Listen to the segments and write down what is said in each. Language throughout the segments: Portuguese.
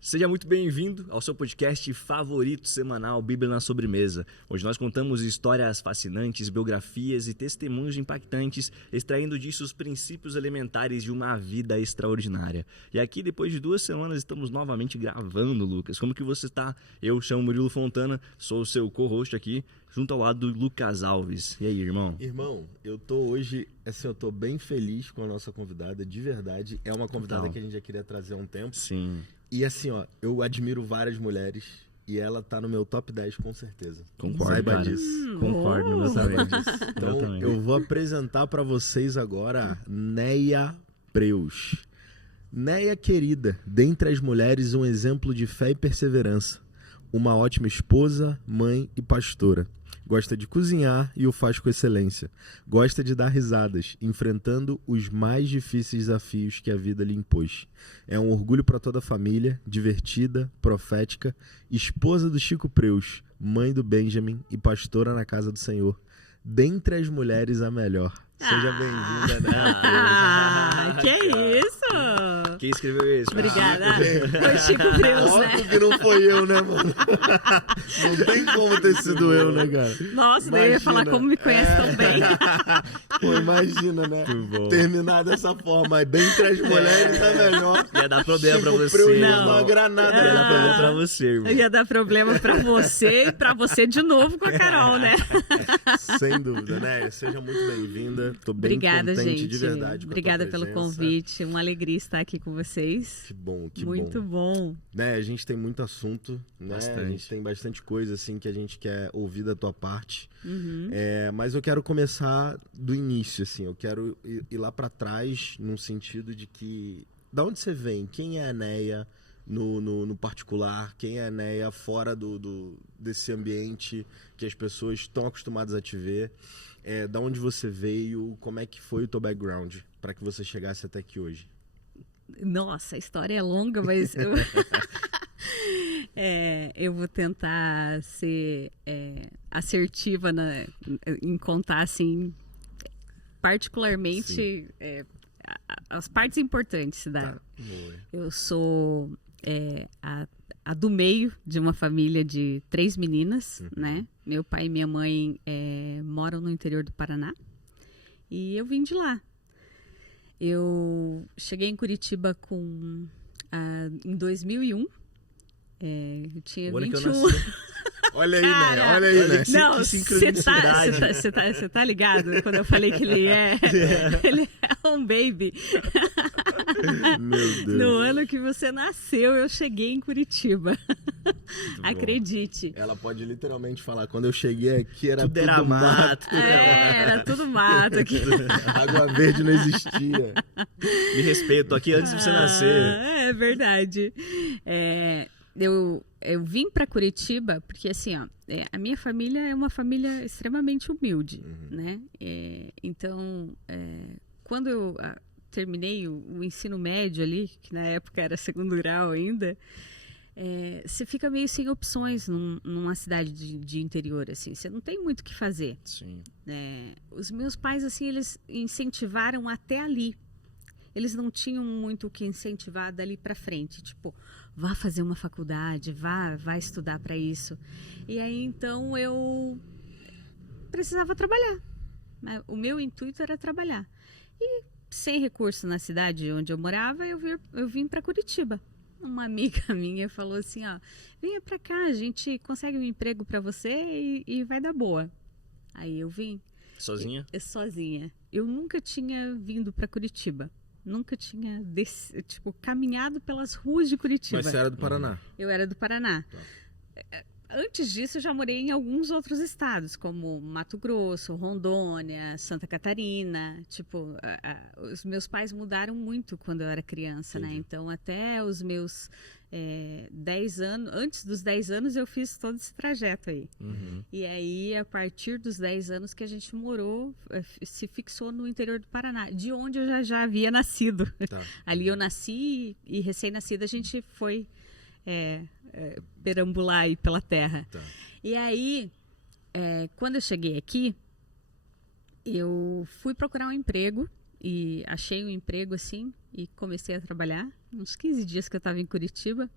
Seja muito bem-vindo ao seu podcast favorito semanal, Bíblia na Sobremesa. Hoje nós contamos histórias fascinantes, biografias e testemunhos impactantes, extraindo disso os princípios elementares de uma vida extraordinária. E aqui, depois de 2 semanas, estamos novamente gravando, Lucas. Como que você está? Eu chamo Murilo Fontana, sou o seu co-host aqui, junto ao lado do Lucas Alves. E aí, irmão? Irmão, eu tô hoje, assim, eu tô bem feliz com a nossa convidada, de verdade. É uma convidada que a gente já queria trazer há um tempo. Sim. E assim, ó, eu admiro várias mulheres e ela tá no meu top 10 com certeza. Concordo, Saiba cara. disso. Concordo, meu Saiba também. disso. Então, eu vou apresentar pra vocês agora a Neia Preus. Neia, querida, dentre as mulheres, um exemplo de fé e perseverança. Uma ótima esposa, mãe e pastora. Gosta de cozinhar e o faz com excelência. Gosta de dar risadas, enfrentando os mais difíceis desafios que a vida lhe impôs. É um orgulho para toda a família, divertida, profética, esposa do Chico Preus, mãe do Benjamin e pastora na casa do Senhor. Dentre as mulheres, a melhor. Seja bem-vinda, né? Que isso? Quem escreveu isso? Obrigada. Foi Chico Preus, né? Óbvio que não foi eu, né, mano? Não tem como ter sido eu, né, cara? Nossa, daí eu ia falar como me conhece tão bem. Pô, imagina, né? Muito bom. Terminar dessa forma. Dentre as mulheres, a melhor. Ia dar problema pra você. Preus irmão. uma granada. Ia dar problema pra você, irmão. Ia dar problema pra você e pra você de novo com a Carol, né? Sem dúvida, né? Seja muito bem-vinda. Tô bem Obrigada, contente gente. de verdade com a tua Obrigada pelo presença. convite. Uma alegria estar aqui com vocês. Que bom, que Muito bom. Né, a gente tem muito assunto, né? Bastante. A gente tem bastante coisa assim que a gente quer ouvir da tua parte. Uhum. Mas eu quero começar do início, assim. Eu quero ir lá pra trás, num sentido de que da onde você vem? Quem é a Neia no particular? Quem é a Neia fora desse ambiente que as pessoas estão acostumadas a te ver? Da onde você veio? Como é que foi o teu background para que você chegasse até aqui hoje? Nossa, a história é longa, mas eu vou tentar ser assertiva em contar, assim, particularmente as partes importantes da... Tá. Eu sou a do meio de uma família de 3 meninas, né? Meu pai e minha mãe moram no interior do Paraná e eu vim de lá. Eu cheguei em Curitiba em 2001. Eu tinha 21. Olha aí, né? Olha aí, né? Não, você tá ligado? Quando eu falei que ele é um baby. Meu Deus. No ano que você nasceu, eu cheguei em Curitiba. Acredite. Ela pode literalmente falar, quando eu cheguei aqui era tudo era mato. Era tudo mato aqui. Água verde não existia. Me respeito, tô aqui antes de você nascer. É verdade. Eu vim para Curitiba porque, assim, ó, a minha família é uma família extremamente humilde, né? Então, quando eu terminei o ensino médio ali, que na época era 2º grau ainda, você fica meio sem opções numa cidade de interior, assim. Você não tem muito o que fazer. Sim. Os meus pais, assim, eles incentivaram até ali. Eles não tinham muito o que incentivar dali para frente. Tipo, vá fazer uma faculdade, vá estudar para isso. E aí, então, eu precisava trabalhar. O meu intuito era trabalhar. E sem recurso na cidade onde eu morava, eu vim para Curitiba. Uma amiga minha falou assim, ó, venha para cá, a gente consegue um emprego para você e vai dar boa. Aí eu vim. Sozinha? Sozinha. Eu nunca tinha vindo para Curitiba. Nunca tinha caminhado pelas ruas de Curitiba. Mas você era do Paraná? Eu era do Paraná. Tá. Antes disso, eu já morei em alguns outros estados, como Mato Grosso, Rondônia, Santa Catarina. Os meus pais mudaram muito quando eu era criança, né? Então, até os meus 10 anos, antes dos 10 anos eu fiz todo esse trajeto aí. Uhum. E aí, a partir dos 10 anos que a gente morou, se fixou no interior do Paraná, de onde eu já havia nascido. Tá. Ali eu nasci e recém-nascida a gente foi perambular aí pela terra. Tá. E aí, quando eu cheguei aqui, eu fui procurar um emprego e achei um emprego assim e comecei a trabalhar. Uns 15 dias que eu estava em Curitiba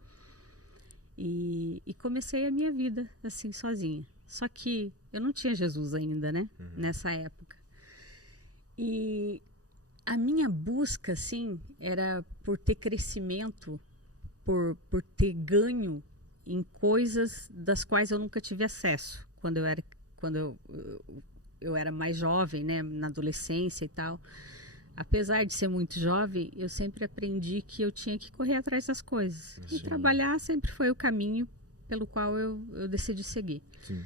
e comecei a minha vida assim sozinha. Só que eu não tinha Jesus ainda, né? Nessa época. E a minha busca assim era por ter crescimento, por ter ganho em coisas das quais eu nunca tive acesso quando eu era mais jovem, né, na adolescência e tal. Apesar de ser muito jovem, eu sempre aprendi que eu tinha que correr atrás das coisas. Sim. E trabalhar sempre foi o caminho pelo qual eu decidi seguir. Sim.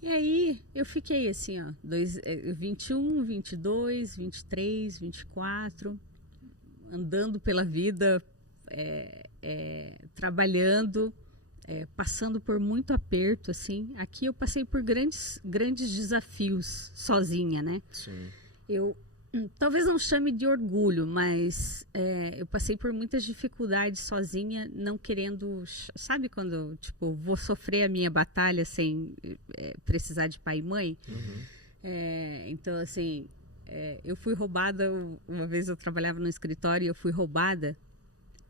E aí eu fiquei assim, ó, 21, 22, 23, 24, andando pela vida, trabalhando, passando por muito aperto, assim. Aqui eu passei por grandes desafios sozinha, né? Sim. Eu talvez não chame de orgulho, mas eu passei por muitas dificuldades sozinha, não querendo... Sabe quando, tipo, vou sofrer a minha batalha sem precisar de pai e mãe? Então, assim, eu fui roubada... Uma vez eu trabalhava no escritório e eu fui roubada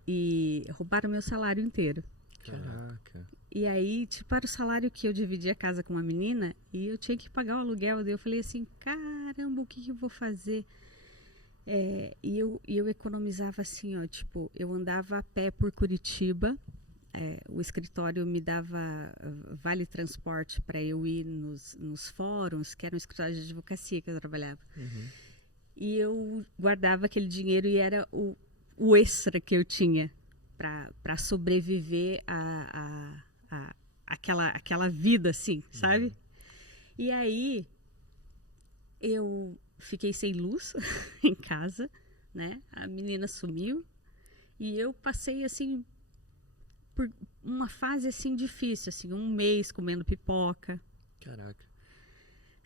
e roubaram meu salário inteiro. Caraca. E aí, tipo, era o salário que eu dividi a casa com uma menina e eu tinha que pagar o aluguel. Daí eu falei assim, caramba, o que eu vou fazer? E eu economizava assim, ó, tipo, eu andava a pé por Curitiba. O escritório me dava vale transporte para eu ir nos fóruns, que era um escritório de advocacia que eu trabalhava. E eu guardava aquele dinheiro e era o extra que eu tinha para sobreviver aquela vida, assim, sabe? E aí, eu fiquei sem luz em casa, né? A menina sumiu e eu passei, assim, por uma fase, assim, difícil, assim, um mês comendo pipoca. Caraca.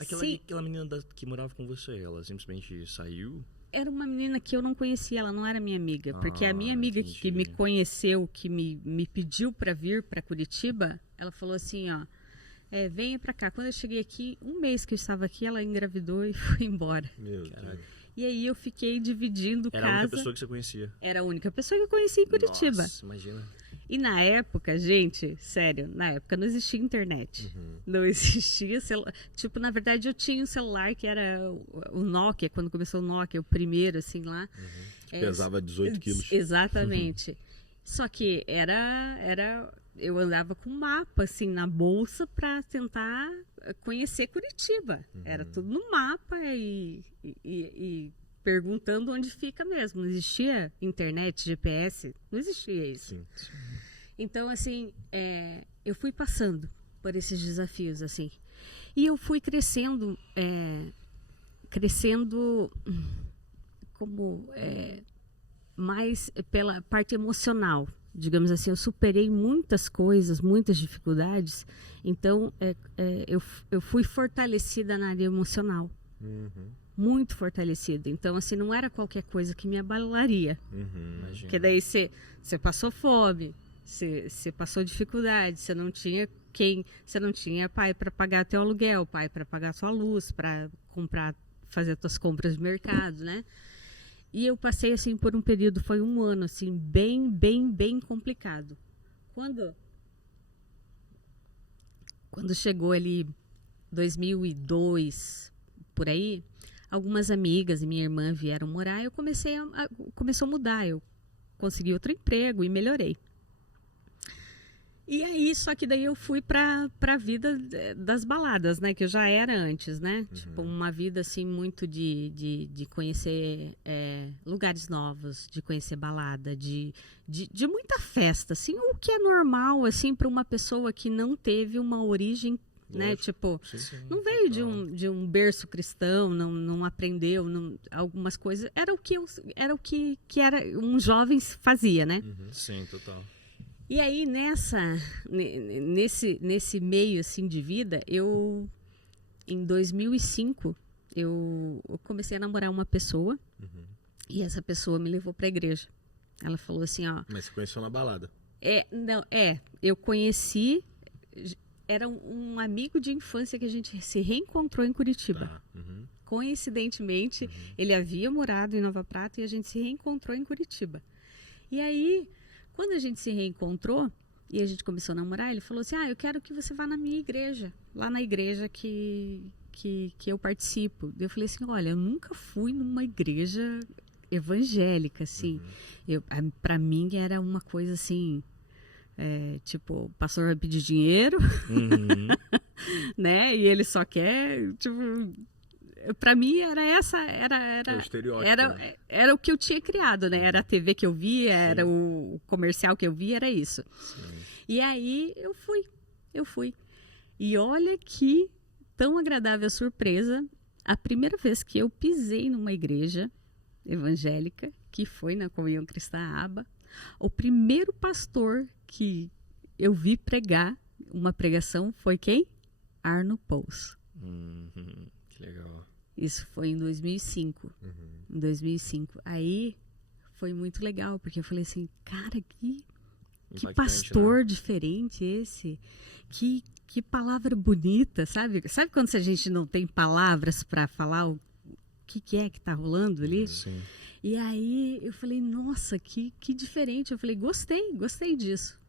Sim. Aquela menina que morava com você, ela simplesmente saiu? Era uma menina que eu não conhecia, ela não era minha amiga. Porque a minha amiga entendi. que me conheceu, que me pediu para vir para Curitiba, ela falou assim, ó, venha para cá. Quando eu cheguei aqui, um mês que eu estava aqui, ela engravidou e foi embora. Meu Caraca. Deus. E aí eu fiquei dividindo Era a casa. única pessoa que você conhecia. Era a única pessoa que eu conhecia em Curitiba. Nossa, imagina. E na época, gente, sério, na época não existia internet. Não existia celular. Tipo, na verdade, eu tinha um celular que era o Nokia, quando começou o Nokia, o primeiro, assim, lá. Pesava 18 quilos. Exatamente. Só que eu andava com mapa, assim, na bolsa para tentar conhecer Curitiba. Era tudo no mapa e perguntando onde fica mesmo. Não existia internet, GPS, não existia isso. Sim. Então, assim, eu fui passando por esses desafios, assim. E eu fui crescendo como mais pela parte emocional, digamos assim. Eu superei muitas coisas, muitas dificuldades. Então, eu fui fortalecida na área emocional. Muito fortalecida. Então, assim, não era qualquer coisa que me abalaria. Imagina. Porque daí você passou fome, você passou dificuldade, você não tinha pai para pagar teu aluguel, pai para pagar sua luz, para fazer tuas compras de mercado, né? E eu passei assim por um período, foi um ano assim, bem, bem, bem complicado. Quando chegou ali 2002, por aí, algumas amigas e minha irmã vieram morar, eu começou a mudar, eu consegui outro emprego e melhorei. E aí, só que daí eu fui pra vida das baladas, né? Que eu já era antes, né? Tipo, uma vida, assim, muito de conhecer lugares novos, de conhecer balada, de muita festa, assim. O que é normal, assim, para uma pessoa que não teve uma origem, né? Tipo, não veio de um berço cristão, não aprendeu algumas coisas. Era o que um jovem fazia, né? Sim, total. E aí, nesse meio, assim, de vida, em 2005, eu comecei a namorar uma pessoa e essa pessoa me levou para a igreja. Ela falou assim, ó... Mas você conheceu na balada? Eu conheci... Era um amigo de infância que a gente se reencontrou em Curitiba. Tá. Coincidentemente, ele havia morado em Nova Prata e a gente se reencontrou em Curitiba. E aí, quando a gente se reencontrou e a gente começou a namorar, ele falou assim, eu quero que você vá na minha igreja, lá na igreja que eu participo. Eu falei assim, olha, eu nunca fui numa igreja evangélica, assim. Para mim era uma coisa assim, tipo, o pastor vai pedir dinheiro, né? E ele só quer, tipo... Para mim era o estereótipo, né? Era o que eu tinha criado, né? Era a TV que eu via, era o comercial que eu via, era isso. Sim. E aí eu fui. E olha que tão agradável a surpresa, a primeira vez que eu pisei numa igreja evangélica, que foi na Comunhão Cristã Aba, o primeiro pastor que eu vi pregar uma pregação foi quem? Arno Pous. Que legal. Isso foi em 2005. Em 2005. Aí foi muito legal, porque eu falei assim, cara, que pastor, né? Diferente esse. Que palavra bonita, sabe? Sabe quando a gente não tem palavras para falar o que é que tá rolando ali? Sim. E aí eu falei, nossa, que diferente. Eu falei, gostei disso.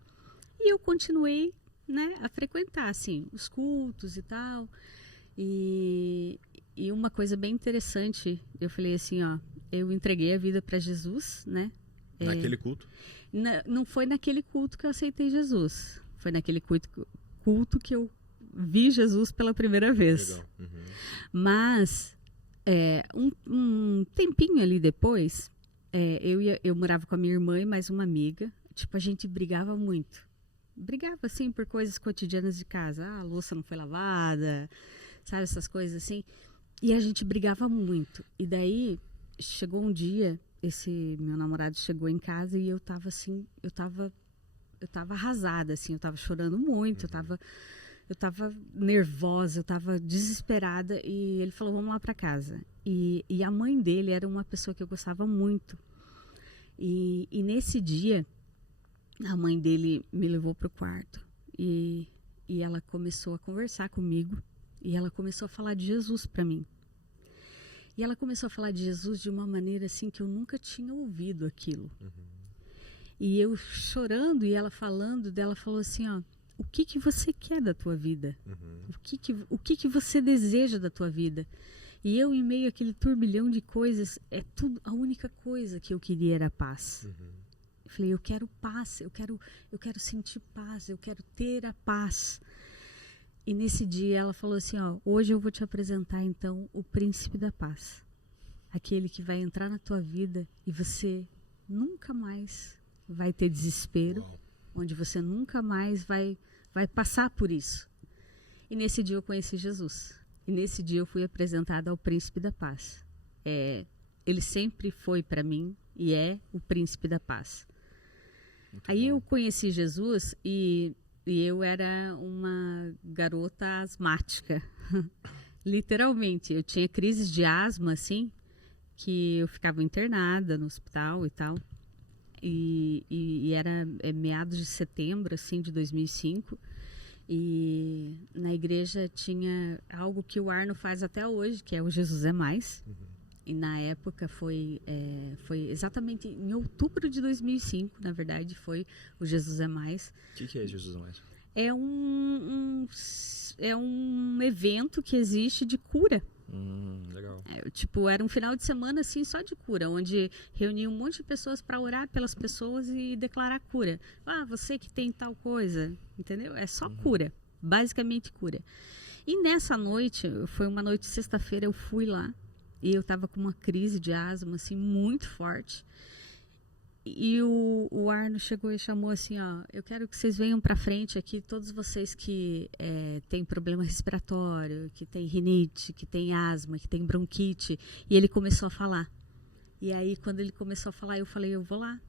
E eu continuei, né, a frequentar, assim, os cultos e tal. E uma coisa bem interessante, eu falei assim, ó, eu entreguei a vida para Jesus, né? Naquele culto? Não foi naquele culto que eu aceitei Jesus. Foi naquele culto que eu vi Jesus pela primeira vez. Legal. Mas, um tempinho ali depois, eu morava com a minha irmã e mais uma amiga. Tipo, a gente brigava muito. Brigava, assim, por coisas cotidianas de casa. A louça não foi lavada... Sabe, essas coisas assim. E a gente brigava muito. E daí, chegou um dia, esse meu namorado chegou em casa e eu tava assim, eu tava arrasada, assim, eu tava chorando muito, eu tava nervosa, eu tava desesperada. E ele falou, vamos lá pra casa. E a mãe dele era uma pessoa que eu gostava muito. E nesse dia, a mãe dele me levou pro quarto. E ela começou a conversar comigo. E ela começou a falar de Jesus para mim. E ela começou a falar de Jesus de uma maneira assim que eu nunca tinha ouvido aquilo. E eu chorando e ela falando, dela falou assim, ó, o que você quer da tua vida? O que você deseja da tua vida? E eu, em meio àquele turbilhão de coisas, a única coisa que eu queria era paz. Eu falei, eu quero paz, eu quero sentir paz, eu quero ter a paz. E nesse dia ela falou assim, ó, hoje eu vou te apresentar então o príncipe da paz. Aquele que vai entrar na tua vida e você nunca mais vai ter desespero, onde você nunca mais vai passar por isso. E nesse dia eu conheci Jesus. E nesse dia eu fui apresentada ao príncipe da paz. Ele sempre foi para mim e é o príncipe da paz. Muito Aí bom. Eu conheci Jesus e eu era uma garota asmática, literalmente. Eu tinha crises de asma, assim, que eu ficava internada no hospital e tal. E era meados de setembro, assim, de 2005. E na igreja tinha algo que o Arno faz até hoje, que é o Jesus é Mais. E na época foi exatamente em outubro de 2005, na verdade, foi o Jesus é Mais. O que é Jesus é Mais? É um evento que existe de cura. Legal. Era um final de semana assim só de cura, onde reunia um monte de pessoas para orar pelas pessoas e declarar cura. Você que tem tal coisa, entendeu? É só cura, basicamente cura. E nessa noite, foi uma noite de sexta-feira, eu fui lá. E eu estava com uma crise de asma, assim, muito forte. E o Arno chegou e chamou assim, ó, eu quero que vocês venham para frente aqui, todos vocês que têm problema respiratório, que têm rinite, que têm asma, que têm bronquite. E ele começou a falar. E aí, quando ele começou a falar, eu falei, eu vou lá.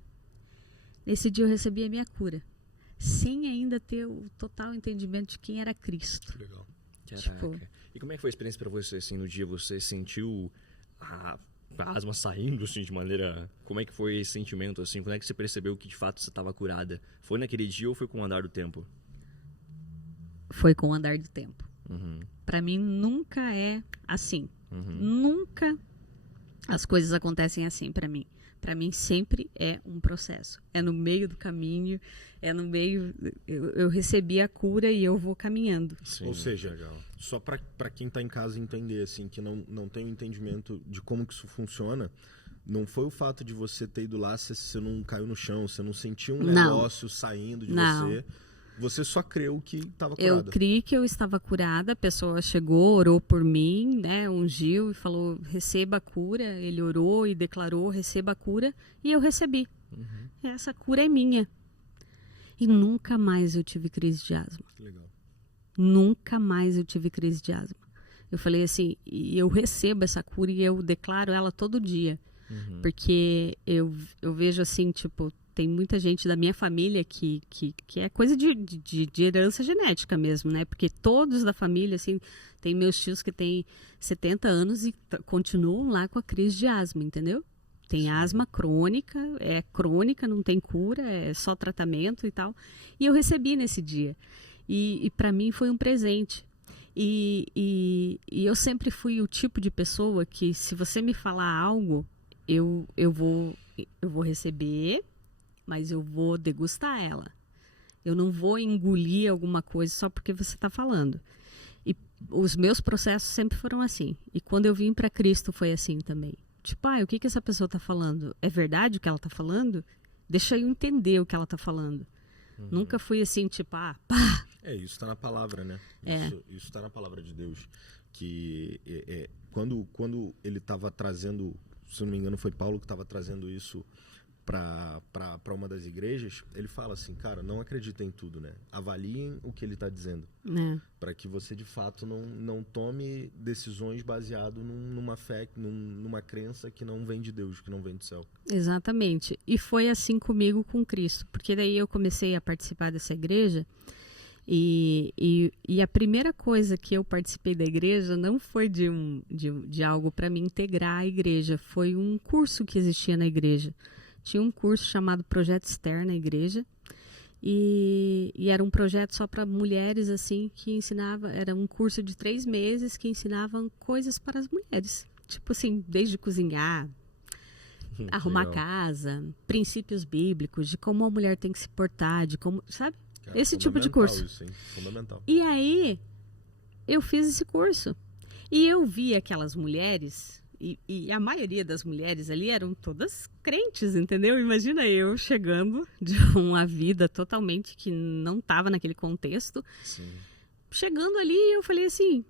Nesse dia eu recebi a minha cura. sem ainda ter o total entendimento de quem era Cristo. Legal. Caraca. Tipo, E como é que foi a experiência pra você, assim, no dia? Você sentiu a asma saindo, assim, de maneira... Como é que foi esse sentimento, assim? Quando é que você percebeu que, de fato, você estava curada? Foi naquele dia ou foi com o andar do tempo? foi com o andar do tempo. Uhum. Para mim nunca é assim. Uhum. Nunca as coisas acontecem assim para mim. Para mim sempre é um processo. É no meio do caminho, é no meio... Eu recebi a cura e eu vou caminhando. Sim, Ou seja, legal. só para quem está em casa entender, assim, que não tem o entendimento de como que isso funciona, não foi o fato de você ter ido lá, você não caiu no chão, você não sentiu um negócio saindo de você. Você só creu que estava curada. Eu criei que eu estava curada, a pessoa chegou, orou por mim, né, ungiu e falou, receba a cura. Ele orou e declarou, receba a cura, e eu recebi. Uhum. Essa cura é minha. E nunca mais eu tive crise de asma. Que legal. Nunca mais eu tive crise de asma. Eu falei assim, e eu recebo essa cura e eu declaro ela todo dia. Uhum. Porque eu vejo assim, tipo, tem muita gente da minha família que é coisa de herança genética mesmo, né? Porque todos da família, assim, tem meus tios que têm 70 anos e continuam lá com a crise de asma, entendeu? Tem asma crônica, não tem cura, é só tratamento e tal. E eu recebi nesse dia. E para mim foi um presente. E eu sempre fui o tipo de pessoa que, se você me falar algo, eu vou receber, mas eu vou degustar ela. Eu não vou engolir alguma coisa só porque você está falando. E os meus processos sempre foram assim. E quando eu vim para Cristo foi assim também. Tipo, o que essa pessoa está falando? É verdade o que ela está falando? Deixa eu entender o que ela está falando. Uhum. Nunca fui assim, tipo, pá. Isso está na palavra, né? Isso está na palavra de Deus. Que quando ele estava trazendo, se não me engano foi Paulo que estava trazendo isso para uma das igrejas, ele fala assim, cara, não acreditem em tudo, né? Avaliem o que ele está dizendo. Para que você, de fato, não tome decisões baseado numa fé, numa crença que não vem de Deus, que não vem do céu. Exatamente. E foi assim comigo com Cristo. Porque daí eu comecei a participar dessa igreja e a primeira coisa que eu participei da igreja não foi de algo para me integrar à igreja. Foi um curso que existia na igreja. Tinha um curso chamado Projeto Externo na igreja e era um projeto só para mulheres, assim, que ensinava, era um curso de 3 meses que ensinavam coisas para as mulheres. Tipo assim, desde cozinhar, arrumar Legal. casa, princípios bíblicos, de como a mulher tem que se portar, de como, sabe? Cara, Esse tipo de curso. Isso, hein? Fundamental. E aí, eu fiz esse curso. E eu vi aquelas mulheres... E a maioria das mulheres ali eram todas crentes, entendeu? Imagina eu chegando de uma vida totalmente que não estava naquele contexto. Sim. Chegando ali, eu falei assim,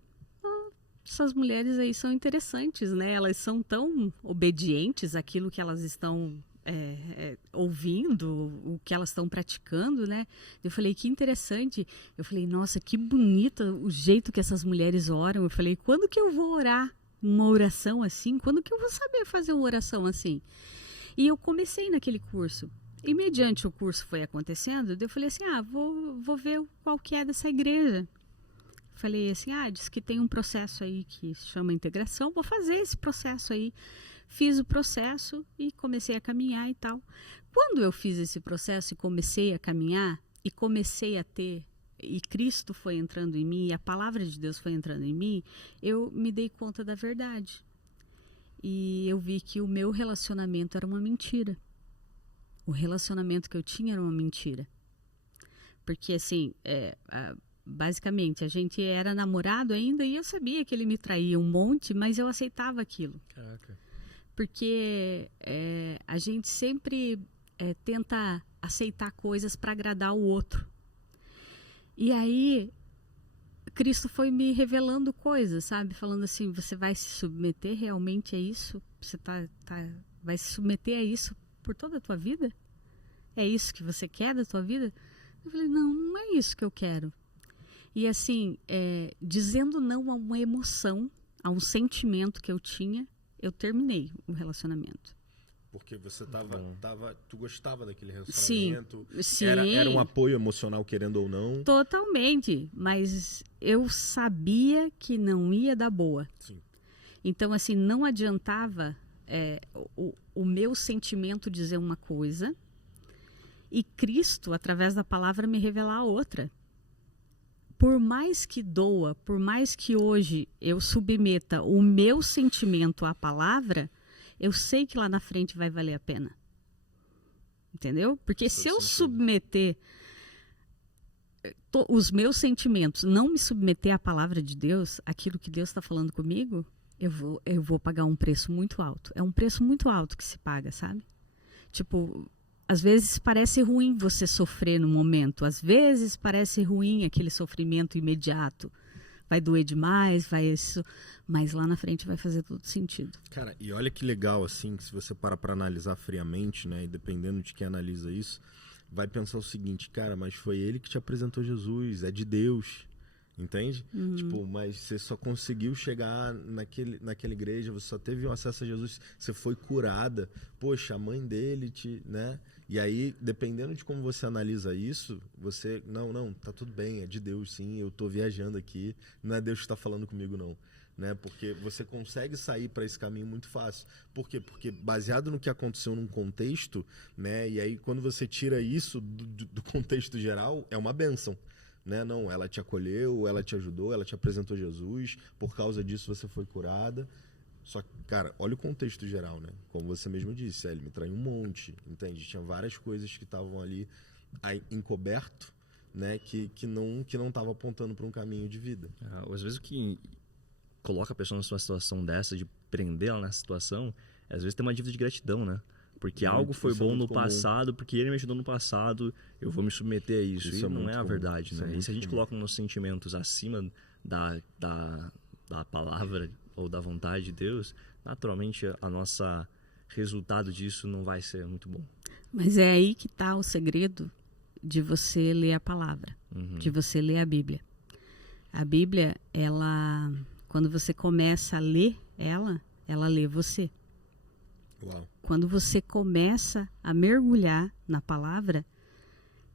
essas mulheres aí são interessantes, né? Elas são tão obedientes àquilo que elas estão ouvindo, o que elas estão praticando, né? Eu falei, que interessante. Eu falei, nossa, que bonito o jeito que essas mulheres oram. Eu falei, quando que eu vou orar uma oração assim? Quando que eu vou saber fazer uma oração assim? E eu comecei naquele curso. E mediante o curso foi acontecendo, eu falei assim, vou ver qual que é dessa igreja. Falei assim, diz que tem um processo aí que se chama integração, vou fazer esse processo aí. Fiz o processo e comecei a caminhar e tal. Quando eu fiz esse processo e comecei a caminhar, e comecei a ter... e Cristo foi entrando em mim, e a palavra de Deus foi entrando em mim, eu me dei conta da verdade. E eu vi que o meu relacionamento era uma mentira. O relacionamento que eu tinha era uma mentira. Porque, assim, basicamente, a gente era namorado ainda e eu sabia que ele me traía um monte, mas eu aceitava aquilo. Caraca. Porque a gente sempre tenta aceitar coisas para agradar o outro. E aí, Cristo foi me revelando coisas, sabe? Falando assim, você vai se submeter realmente a isso? Você vai se submeter a isso por toda a tua vida? É isso que você quer da tua vida? Eu falei, não é isso que eu quero. E assim, dizendo não a uma emoção, a um sentimento que eu tinha, eu terminei o relacionamento. Porque você Bom. tu gostava daquele relacionamento. Sim. Era um apoio emocional, querendo ou não. Totalmente, mas eu sabia que não ia dar boa. Sim. Então, assim, não adiantava o meu sentimento dizer uma coisa e Cristo, através da palavra, me revelar outra. Por mais que doa, por mais que hoje eu submeta o meu sentimento à palavra, eu sei que lá na frente vai valer a pena. Entendeu? Porque se eu submeter os meus sentimentos, não me submeter à palavra de Deus, aquilo que Deus está falando comigo, eu vou pagar um preço muito alto. É um preço muito alto que se paga, sabe? Tipo, às vezes parece ruim você sofrer no momento. Às vezes parece ruim aquele sofrimento imediato. Vai doer demais, vai isso, mas lá na frente vai fazer todo sentido. Cara, e olha que legal, assim, que se você para analisar friamente, né, e dependendo de quem analisa isso, vai pensar o seguinte, cara, mas foi ele que te apresentou Jesus, é de Deus, entende? Tipo, mas você só conseguiu chegar naquela igreja, você só teve um acesso a Jesus, você foi curada, poxa, a mãe dele né? E aí, dependendo de como você analisa isso, você, não, tá tudo bem, é de Deus sim, eu tô viajando aqui, não é Deus que tá falando comigo não, né? Porque você consegue sair para esse caminho muito fácil. Por quê? Porque baseado no que aconteceu num contexto, né? E aí quando você tira isso do contexto geral, é uma bênção. Né? Não, ela te acolheu, ela te ajudou, ela te apresentou Jesus, por causa disso você foi curada. Só que, cara, olha o contexto geral, né? Como você mesmo disse, ele me traiu um monte, entende? Tinha várias coisas que estavam ali encoberto, né? Que não estavam apontando para um caminho de vida. Às vezes o que coloca a pessoa numa situação dessa, de prender ela nessa situação, às vezes tem uma dívida de gratidão, né? Porque algo foi bom no passado, porque ele me ajudou no passado, eu vou me submeter a isso. E não é a verdade, né? E se a gente coloca nossos sentimentos acima da palavra ou da vontade de Deus, naturalmente a nossa resultado disso não vai ser muito bom. Mas é aí que está o segredo de você ler a palavra, de você ler a Bíblia. A Bíblia, quando você começa a ler ela lê você. Uau. Quando você começa a mergulhar na palavra,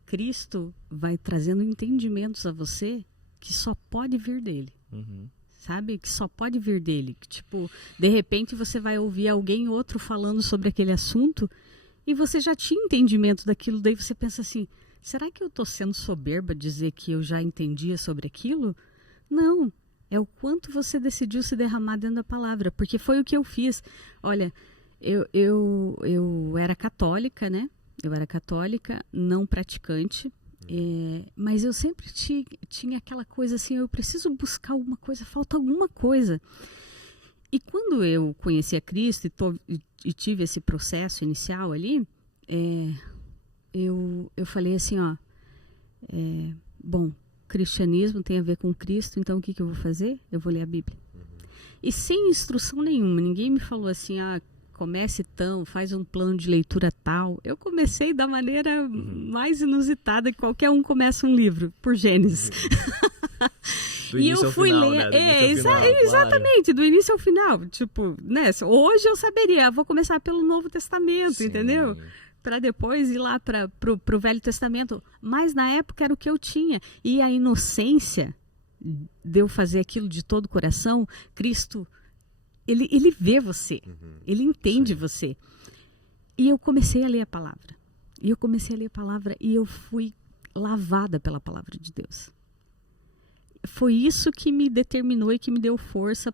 Cristo vai trazendo entendimentos a você que só pode vir dele. Sabe? Que só pode vir dele. Que, tipo, de repente você vai ouvir outro falando sobre aquele assunto e você já tinha entendimento daquilo, daí você pensa assim, será que eu estou sendo soberba dizer que eu já entendia sobre aquilo? Não. É o quanto você decidiu se derramar dentro da palavra, porque foi o que eu fiz. Olha, eu era católica, né? Eu era católica, não praticante, mas eu sempre tinha aquela coisa assim, eu preciso buscar alguma coisa, falta alguma coisa. E quando eu conheci a Cristo e tive esse processo inicial ali, eu falei assim, bom, cristianismo tem a ver com Cristo, então o que eu vou fazer? Eu vou ler a Bíblia. E sem instrução nenhuma, ninguém me falou assim, comece faz um plano de leitura tal. Eu comecei da maneira mais inusitada que qualquer um começa um livro, por Gênesis. E eu fui ler. Né? Exatamente, do início ao final. Tipo, né? Hoje eu saberia, vou começar pelo Novo Testamento, sim, entendeu? Para depois ir lá para o Velho Testamento. Mas na época era o que eu tinha. E a inocência de eu fazer aquilo de todo o coração, Cristo, ele vê você, ele entende você. E eu comecei a ler a palavra. E eu fui lavada pela palavra de Deus. Foi isso que me determinou e que me deu força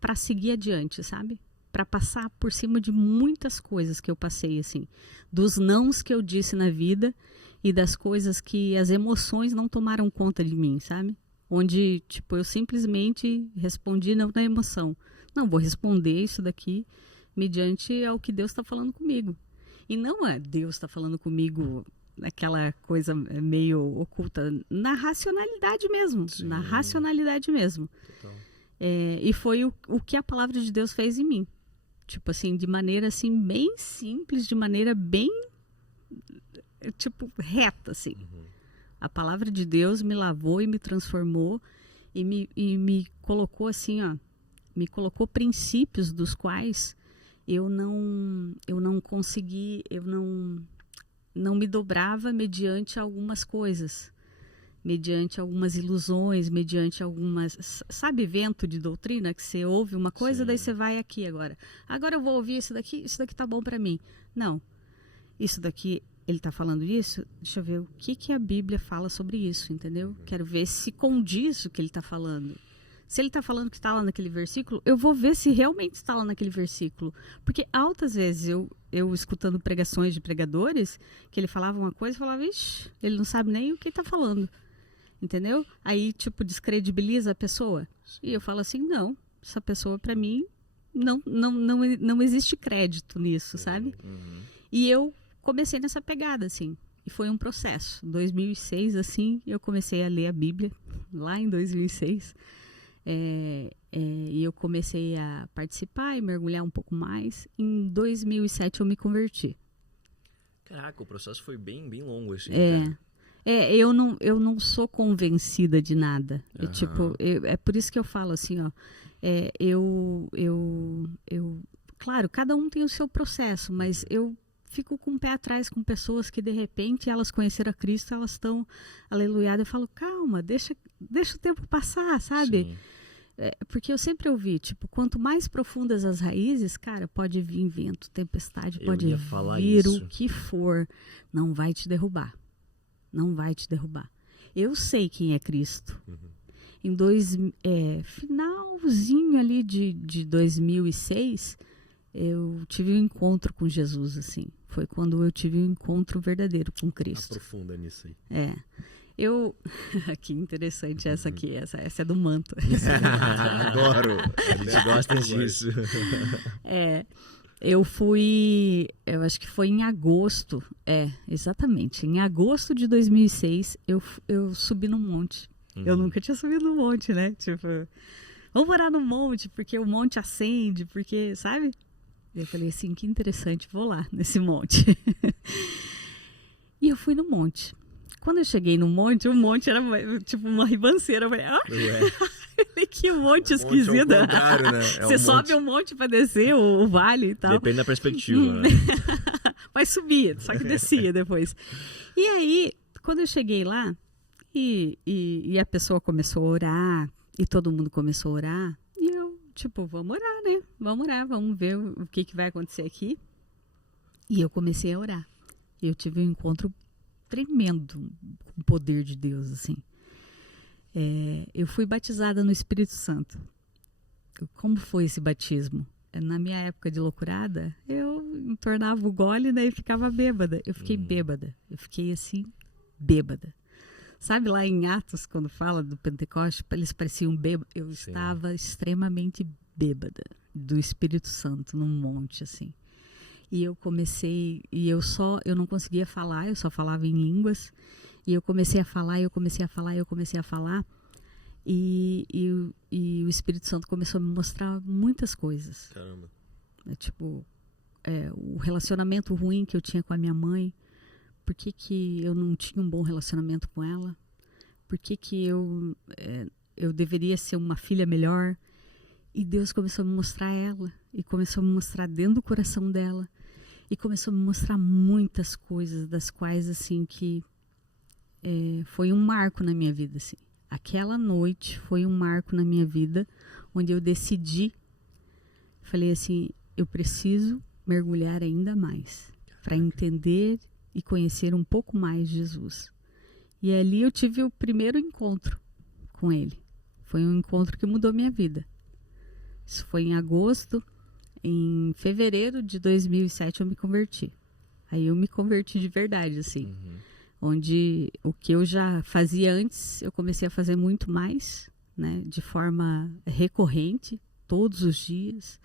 para seguir adiante, sabe? Para passar por cima de muitas coisas que eu passei, assim. Dos nãos que eu disse na vida e das coisas que as emoções não tomaram conta de mim, sabe? Onde, tipo, eu simplesmente respondi não na emoção. Não, vou responder isso daqui mediante ao que Deus está falando comigo. E não é Deus está falando comigo aquela coisa meio oculta, na racionalidade mesmo. Sim. Na racionalidade mesmo. E foi o que a palavra de Deus fez em mim. Tipo assim, de maneira assim, bem simples, de maneira bem, tipo, reta, assim. A palavra de Deus me lavou e me transformou e me colocou assim, me colocou princípios dos quais eu não consegui, não me dobrava mediante algumas coisas, mediante algumas ilusões, mediante algumas, sabe, vento de doutrina, que você ouve uma coisa, daí você vai aqui agora eu vou ouvir isso daqui tá bom para mim. Não, isso daqui, ele tá falando isso, deixa eu ver o que a Bíblia fala sobre isso, entendeu? Quero ver se condiz o que ele tá falando. Se ele está falando que está lá naquele versículo, eu vou ver se realmente está lá naquele versículo. Porque altas vezes eu escutando pregações de pregadores, que ele falava uma coisa e falava, ixi, ele não sabe nem o que está falando. Entendeu? Aí, tipo, descredibiliza a pessoa. E eu falo assim, não, essa pessoa para mim não existe crédito nisso, sabe? E eu comecei nessa pegada, assim. E foi um processo. Em 2006, assim, eu comecei a ler a Bíblia. Lá em 2006. E eu comecei a participar e mergulhar um pouco mais. Em 2007 eu me converti. Caraca, o processo foi bem, bem longo, assim. Eu não sou convencida de nada. É por isso que eu falo assim, ó. Claro, cada um tem o seu processo, mas eu fico com o pé atrás com pessoas que de repente elas conheceram a Cristo, elas estão aleluiadas. Eu falo, calma, deixa o tempo passar, sabe? Sim. Porque eu sempre ouvi, tipo, quanto mais profundas as raízes, cara, pode vir vento, tempestade, pode vir o que for, não vai te derrubar. Não vai te derrubar. Eu sei quem é Cristo. Em finalzinho ali de 2006, eu tive um encontro com Jesus, assim. Foi quando eu tive um encontro verdadeiro com Cristo. Aprofunda nisso aí. Que interessante essa aqui, essa é do manto. Adoro. A gente gosta disso. Eu acho que foi em agosto, exatamente, em agosto de 2006, eu subi no monte. Eu nunca tinha subido no monte, né? Tipo, vamos morar no monte, porque o monte acende, porque, sabe? Eu falei assim, que interessante, vou lá nesse monte. E eu fui no monte. Quando eu cheguei no monte, o monte era tipo uma ribanceira. Eu falei, que monte esquisito. Monte né? Você sobe um monte para descer o vale e tal. Depende da perspectiva, né? Mas subia, só que descia depois. E aí, quando eu cheguei lá, e a pessoa começou a orar, e todo mundo começou a orar, e eu, tipo, vamos orar, né? Vamos orar, vamos ver o que vai acontecer aqui. E eu comecei a orar. Eu tive um encontro tremendo com o poder de Deus, assim. Eu fui batizada no Espírito Santo. Como foi esse batismo? Na minha época de loucurada, eu entornava o gole, né, e ficava bêbada. Eu fiquei bêbada. Eu fiquei, assim, bêbada. Sabe lá em Atos, quando fala do Pentecoste, eles pareciam bêbados? Eu estava extremamente bêbada do Espírito Santo, num monte, assim. E eu comecei, eu não conseguia falar, eu só falava em línguas. E eu comecei a falar, e o Espírito Santo começou a me mostrar muitas coisas. Caramba. O relacionamento ruim que eu tinha com a minha mãe, por que eu não tinha um bom relacionamento com ela, por que eu deveria ser uma filha melhor. E Deus começou a me mostrar ela, e começou a me mostrar dentro do coração dela, e começou a me mostrar muitas coisas, das quais, assim, que foi um marco na minha vida, assim. Aquela noite foi um marco na minha vida, onde eu decidi, falei assim, eu preciso mergulhar ainda mais, para entender e conhecer um pouco mais Jesus. E ali eu tive o primeiro encontro com ele. Foi um encontro que mudou minha vida. Isso foi em agosto. Em fevereiro de 2007 eu me converti. Aí eu me converti de verdade, assim. Onde o que eu já fazia antes, eu comecei a fazer muito mais, né? De forma recorrente, todos os dias.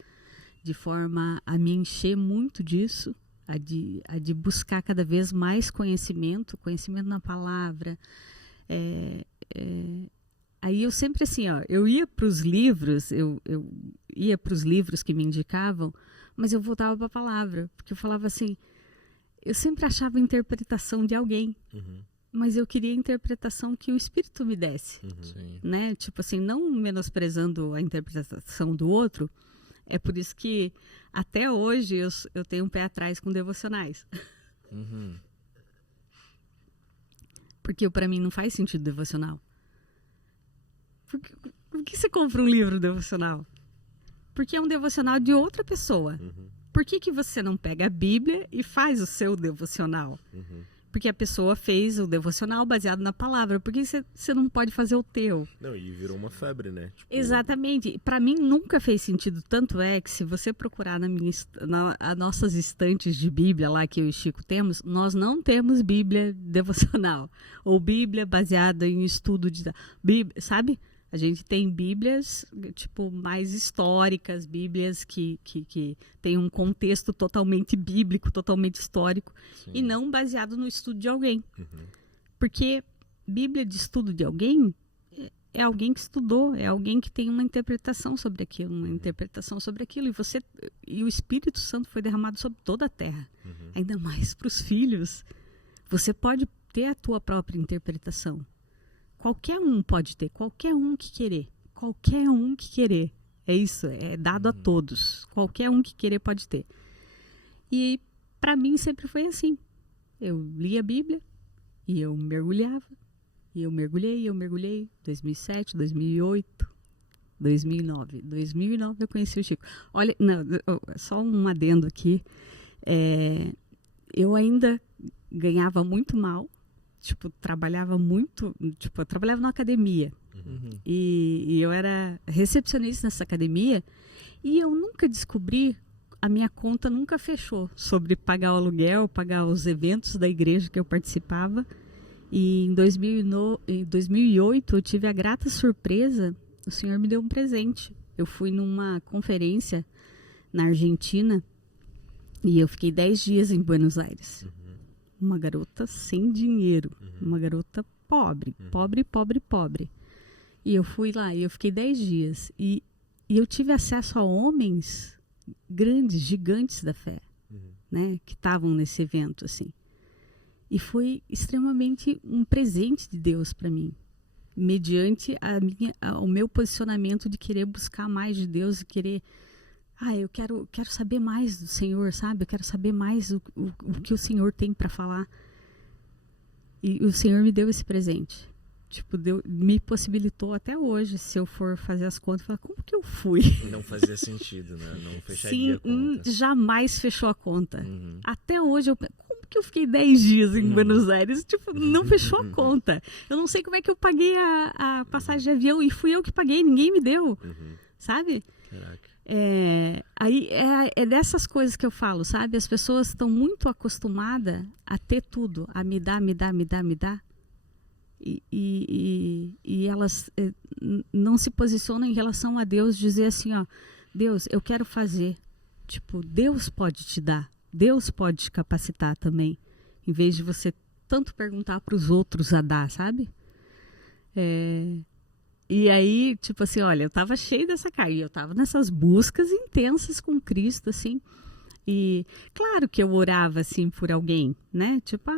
De forma a me encher muito disso. A de buscar cada vez mais conhecimento na palavra. Aí eu sempre assim, ó, eu ia para os livros, eu ia para os livros que me indicavam, mas eu voltava para a palavra, porque eu falava assim, eu sempre achava a interpretação de alguém, mas eu queria a interpretação que o Espírito me desse, né? Tipo assim, não menosprezando a interpretação do outro, É por isso que até hoje eu tenho um pé atrás com devocionais. Uhum. Porque para mim não faz sentido devocional. Por que você compra um livro devocional? Porque é um devocional de outra pessoa. Por que você não pega a Bíblia e faz o seu devocional? Porque a pessoa fez o devocional baseado na palavra. Por que você não pode fazer o teu? Não, e virou uma febre, né? Tipo... Exatamente. Para mim nunca fez sentido. Tanto é que se você procurar nas nossas estantes de Bíblia lá que eu e Chico temos, nós não temos Bíblia devocional. Ou Bíblia baseada em estudo de... Bíblia, sabe? A gente tem Bíblias, tipo, mais históricas, Bíblias que tem um contexto totalmente bíblico, totalmente histórico, e não baseado no estudo de alguém. Porque Bíblia de estudo de alguém é alguém que estudou, é alguém que tem uma interpretação sobre aquilo, e o Espírito Santo foi derramado sobre toda a terra, ainda mais para os filhos. Você pode ter a tua própria interpretação. Qualquer um pode ter, qualquer um que querer. É isso, é dado a todos. Qualquer um que querer pode ter. E para mim sempre foi assim. Eu li a Bíblia e eu mergulhava. E eu mergulhei. 2007, 2008, 2009. 2009 eu conheci o Chico. Olha, não, só um adendo aqui. Eu ainda ganhava muito mal. Tipo, trabalhava na academia. E eu era recepcionista nessa academia e eu nunca descobri, a minha conta nunca fechou sobre pagar o aluguel, pagar os eventos da igreja que eu participava. E em 2008 eu tive a grata surpresa, o Senhor me deu um presente. Eu fui numa conferência na Argentina e eu fiquei 10 dias em Buenos Aires. Uma garota sem dinheiro, uma garota pobre. E eu fui lá e eu fiquei 10 dias. E eu tive acesso a homens grandes, gigantes da fé, né, que estavam nesse evento, assim. E foi extremamente um presente de Deus para mim, mediante o meu posicionamento de querer buscar mais de Deus e querer... eu quero saber mais do Senhor, sabe? Eu quero saber mais o que o Senhor tem para falar. E o Senhor me deu esse presente. Tipo, me possibilitou até hoje, se eu for fazer as contas, falar, como que eu fui? Não fazia sentido, né? Não fecharia a conta. Jamais fechou a conta. Até hoje, como que eu fiquei 10 dias em Buenos Aires? Tipo, não fechou a conta. Eu não sei como é que eu paguei a passagem de avião e fui eu que paguei, ninguém me deu. Sabe? Caraca. É dessas coisas que eu falo, sabe? As pessoas estão muito acostumadas a ter tudo, a me dar. E elas não se posicionam em relação a Deus, dizer assim, ó, Deus, eu quero fazer. Tipo, Deus pode te dar, Deus pode te capacitar também, em vez de você tanto perguntar para os outros a dar, sabe? E aí, tipo assim, olha, eu tava cheia dessa carga, eu tava nessas buscas intensas com Cristo, assim, e claro que eu orava, assim, por alguém, né, tipo,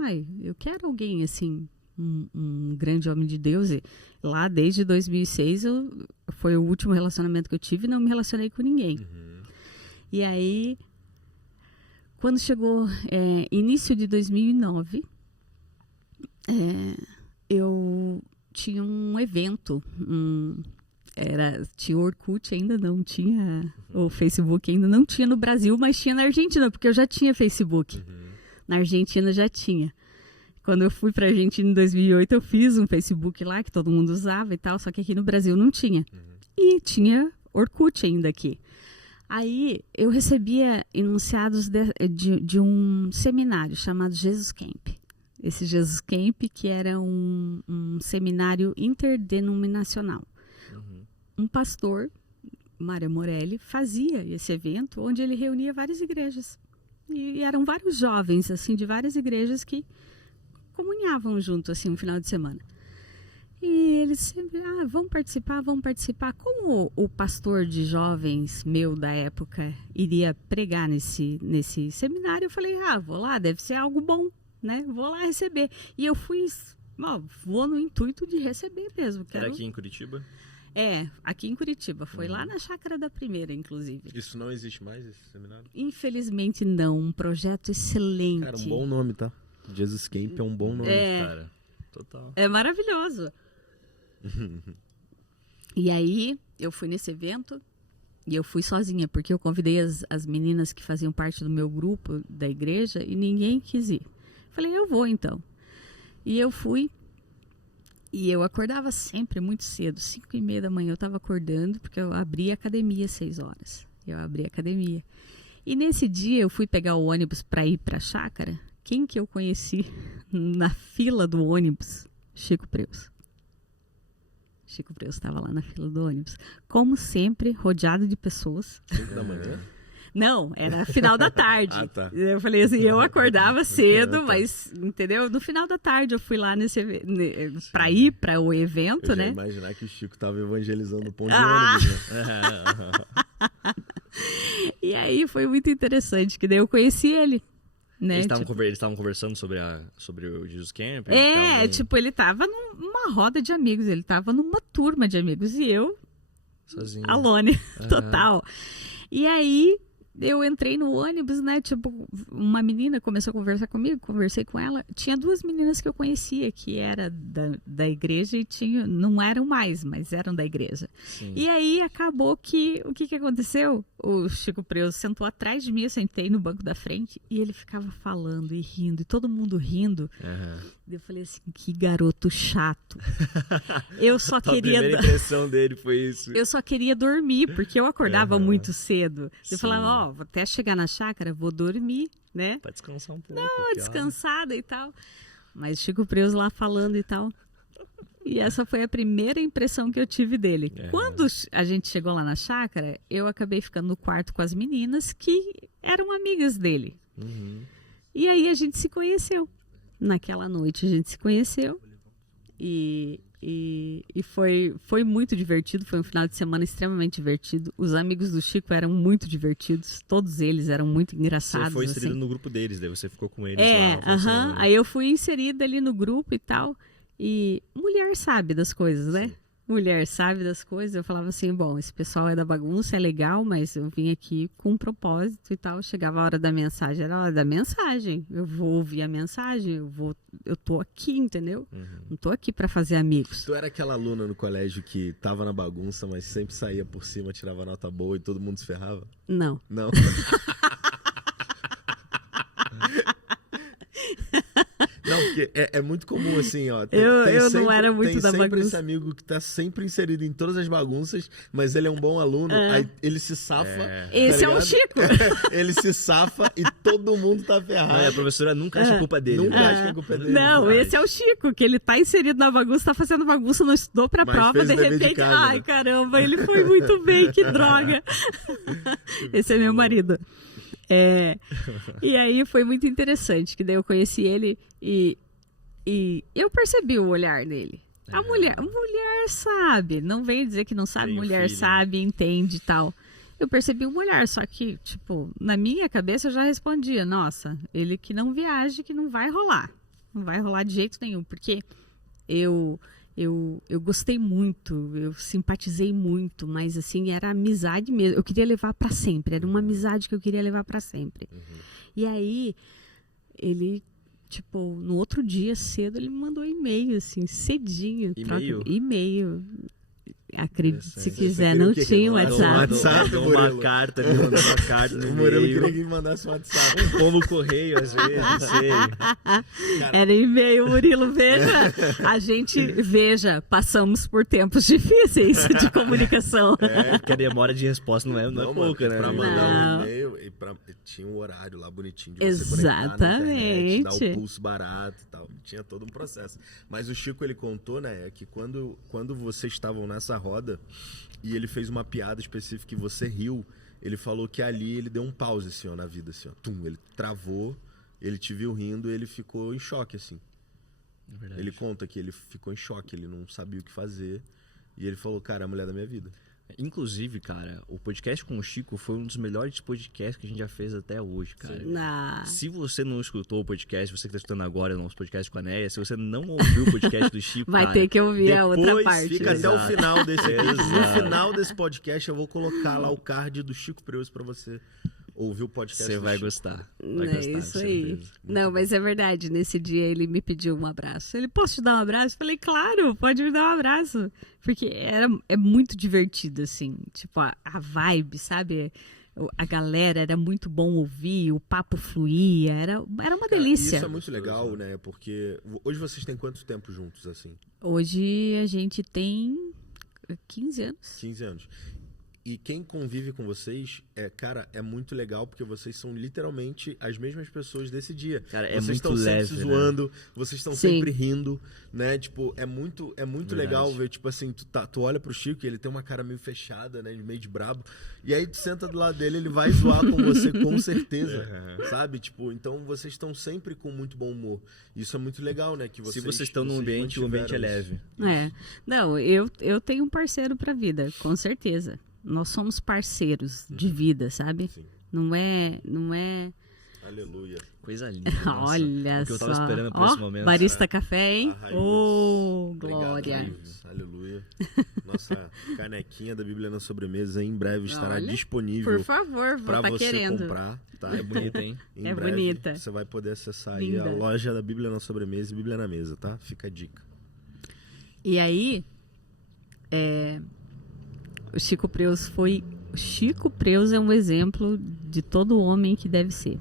eu quero alguém, assim, um grande homem de Deus, e lá desde 2006 foi o último relacionamento que eu tive e não me relacionei com ninguém. E aí, quando chegou início de 2009, eu tinha um evento, tinha o Orkut, ainda não tinha, o Facebook ainda não tinha no Brasil, mas tinha na Argentina, porque eu já tinha Facebook. Na Argentina já tinha. Quando eu fui para a Argentina em 2008, eu fiz um Facebook lá, que todo mundo usava e tal, só que aqui no Brasil não tinha. E tinha Orkut ainda aqui. Aí eu recebia enunciados de um seminário chamado Jesus Camp. Esse Jesus Camp, que era um seminário interdenominacional. Um pastor, Mário Morelli, fazia esse evento onde ele reunia várias igrejas. E eram vários jovens, assim, de várias igrejas que comunhavam junto, assim, um final de semana. E eles sempre, vamos participar. Como o pastor de jovens meu da época iria pregar nesse seminário, eu falei, vou lá, deve ser algo bom, né? Vou lá receber. E eu fui, vou no intuito de receber mesmo. Era aqui em Curitiba? aqui em Curitiba. Foi lá na Chácara da Primeira, inclusive. Isso não existe mais, esse seminário? Infelizmente não, um projeto excelente. Cara, um bom nome, tá? Jesus Camp é um bom nome, cara. Total. É maravilhoso. E aí, eu fui nesse evento e eu fui sozinha, porque eu convidei as meninas que faziam parte do meu grupo da igreja e ninguém quis ir. Falei, eu vou então. E eu fui e eu acordava sempre muito cedo, 5h30 da manhã eu estava acordando, porque eu abri a academia às 6 horas. Eu abri a academia. E nesse dia eu fui pegar o ônibus para ir para a chácara. Quem que eu conheci na fila do ônibus? Chico Preus. Chico Preus estava lá na fila do ônibus. Como sempre, rodeado de pessoas. 5 da manhã? Não, era final da tarde. Ah, tá. Eu falei assim, eu acordava cedo, mas, entendeu? No final da tarde eu fui lá para ir para o evento, Eu já né? imaginar que o Chico tava evangelizando o pão de ônibus, né? E aí foi muito interessante, que daí eu conheci ele. Né? Eles estavam conversando sobre o Jesus Camp? Ele tava numa roda de amigos, ele tava numa turma de amigos e eu, sozinho. alone, total. E aí eu entrei no ônibus, né? Tipo, uma menina começou a conversar comigo, conversei com ela. Tinha 2 meninas que eu conhecia, que era da igreja e não eram mais, mas eram da igreja. Sim. E aí acabou que, o que aconteceu? O Chico Preus sentou atrás de mim, eu sentei no banco da frente e ele ficava falando e rindo, e todo mundo rindo. Eu falei assim, que garoto chato. Eu só A queria... primeira impressão dele foi isso. Eu só queria dormir, porque eu acordava muito cedo. Eu Sim. falava, até chegar na chácara, vou dormir, né? Pra descansar um pouco. Descansada e tal. Mas Chico Preus lá falando e tal. E essa foi a primeira impressão que eu tive dele. Quando a gente chegou lá na chácara, eu acabei ficando no quarto com as meninas que eram amigas dele. E aí a gente se conheceu. Naquela noite a gente se conheceu. E foi muito divertido. Foi um final de semana extremamente divertido. Os amigos do Chico eram muito divertidos. Todos eles eram muito engraçados. Você foi inserido assim. no grupo deles, daí você ficou com eles lá. Aí eu fui inserida ali no grupo e tal. E mulher sabe das coisas, né? Sim. Mulher sabe das coisas. Eu falava assim, bom, esse pessoal é da bagunça, é legal, mas eu vim aqui com um propósito e tal. Chegava a hora da mensagem, era a hora da mensagem. Eu vou ouvir a mensagem, eu tô aqui, entendeu? Não tô aqui pra fazer amigos. Tu era aquela aluna no colégio que tava na bagunça, mas sempre saía por cima, tirava nota boa e todo mundo se ferrava? Não. Não. Não, porque é muito comum assim, ó. Eu não era muito da bagunça. Tem sempre esse amigo que tá sempre inserido em todas as bagunças, mas ele é um bom aluno, aí ele se safa. Esse é o Chico. Ele se safa e todo mundo tá ferrado. Não, a professora nunca acha culpa dele. Nunca né? acha que a culpa é dele. Não, esse é o Chico, que ele tá inserido na bagunça, tá fazendo bagunça, não estudou pra Mas prova, fez de o dever de repente, casa, ai né? caramba, ele foi muito bem, que droga. Esse é meu marido. E aí foi muito interessante, que daí eu conheci ele e eu percebi o olhar dele. A mulher sabe, não vem dizer que não sabe, Tem mulher filho. sabe, entende e tal. Eu percebi um olhar, só que, tipo, na minha cabeça eu já respondia, nossa, ele que não viaje, que não vai rolar. Não vai rolar de jeito nenhum, porque eu gostei muito, eu simpatizei muito, mas assim, era amizade mesmo. Eu queria levar pra sempre, era uma amizade que eu queria levar pra sempre. E aí, ele, tipo, no outro dia cedo, ele me mandou um e-mail, assim, cedinho. E-mail? E-mail. Acredite se Interessante. quiser, Você queria não o quê? tinha Que WhatsApp. WhatsApp, Mandou Murilo. uma carta, me mandou uma carta no O Murilo queria e-mail. que me mandasse um WhatsApp. Um pombo correio, às vezes, não sei. Era e-mail, Murilo, veja, passamos por tempos difíceis de comunicação. Porque a demora de resposta não é Não, pouca, mano, né? pra mandar Não. um e-mail, tinha um horário lá bonitinho de você conectar na internet, dar Exatamente. o pulso barato e tal. Tinha todo um processo. Mas o Chico, ele contou, né, que quando vocês estavam nessa roda e ele fez uma piada específica e você riu, ele falou que ali ele deu um pause, assim, ó, na vida, assim, ó. Tum, ele travou, ele te viu rindo e ele ficou em choque, assim. Verdade. Ele conta que ele ficou em choque, ele não sabia o que fazer. E ele falou, cara, é a mulher da minha vida. Inclusive, cara, o podcast com o Chico foi um dos melhores podcasts que a gente já fez até hoje, cara. Se você não escutou o podcast, você que tá escutando agora o nosso podcast com a Neia, se você não ouviu o podcast do Chico, vai ter que ouvir a outra parte. Fica até o final desse No final desse podcast eu vou colocar lá o card do Chico Preus pra você ouvir o podcast. Você vai gostar. Vai gostar, isso aí. Não, mas é verdade. Nesse dia ele me pediu um abraço. Ele, posso te dar um abraço? Eu falei, claro, pode me dar um abraço. Porque é muito divertido, assim. Tipo, a vibe, sabe? A galera, era muito bom ouvir, o papo fluía, era uma delícia. Isso é muito legal, né? Porque hoje vocês têm quanto tempo juntos, assim? Hoje a gente tem 15 anos. 15 anos. E quem convive com vocês, cara, é muito legal porque vocês são literalmente as mesmas pessoas desse dia. Cara, vocês muito estão leve, sempre se zoando, vocês estão Sim. sempre rindo, né? Tipo, é muito legal ver, tipo assim, tu olha pro Chico e ele tem uma cara meio fechada, né? Meio de brabo. E aí tu senta do lado dele, ele vai zoar com você com certeza, sabe? Tipo, então vocês estão sempre com muito bom humor. Isso é muito legal, né? Que Se vocês estão num ambiente, o ambiente é leve. Não, eu tenho um parceiro pra vida, com certeza. Nós somos parceiros de vida, sabe? Sim. Não é... Aleluia. Coisa linda. Olha o que eu tava só. esperando por esse momento. Barista Café, hein? Obrigado, Glória. Deus. Aleluia. Nossa canequinha da Bíblia na sobremesa em breve estará disponível. Por favor, vou para tá você querendo. comprar, tá? É bonita, hein? Em É breve, bonita. Você vai poder acessar aí Linda. a loja da Bíblia na sobremesa e Bíblia na mesa, tá? Fica a dica. E aí, o Chico Preus é um exemplo de todo homem que deve ser.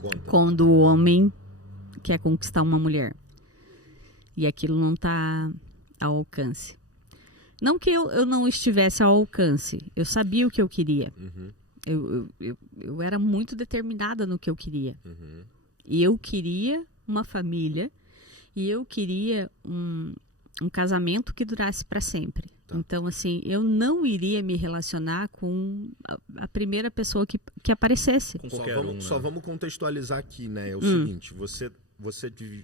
Conta. Quando o homem quer conquistar uma mulher e aquilo não está ao alcance. Não que eu não estivesse ao alcance, eu sabia o que eu queria. Uhum. Eu era muito determinada no que eu queria. Uhum. E eu queria uma família e eu queria um casamento que durasse para sempre. Tá. Então, assim, eu não iria me relacionar com a primeira pessoa que aparecesse. Com qualquer um, né? Só vamos contextualizar aqui, né? É o seguinte, você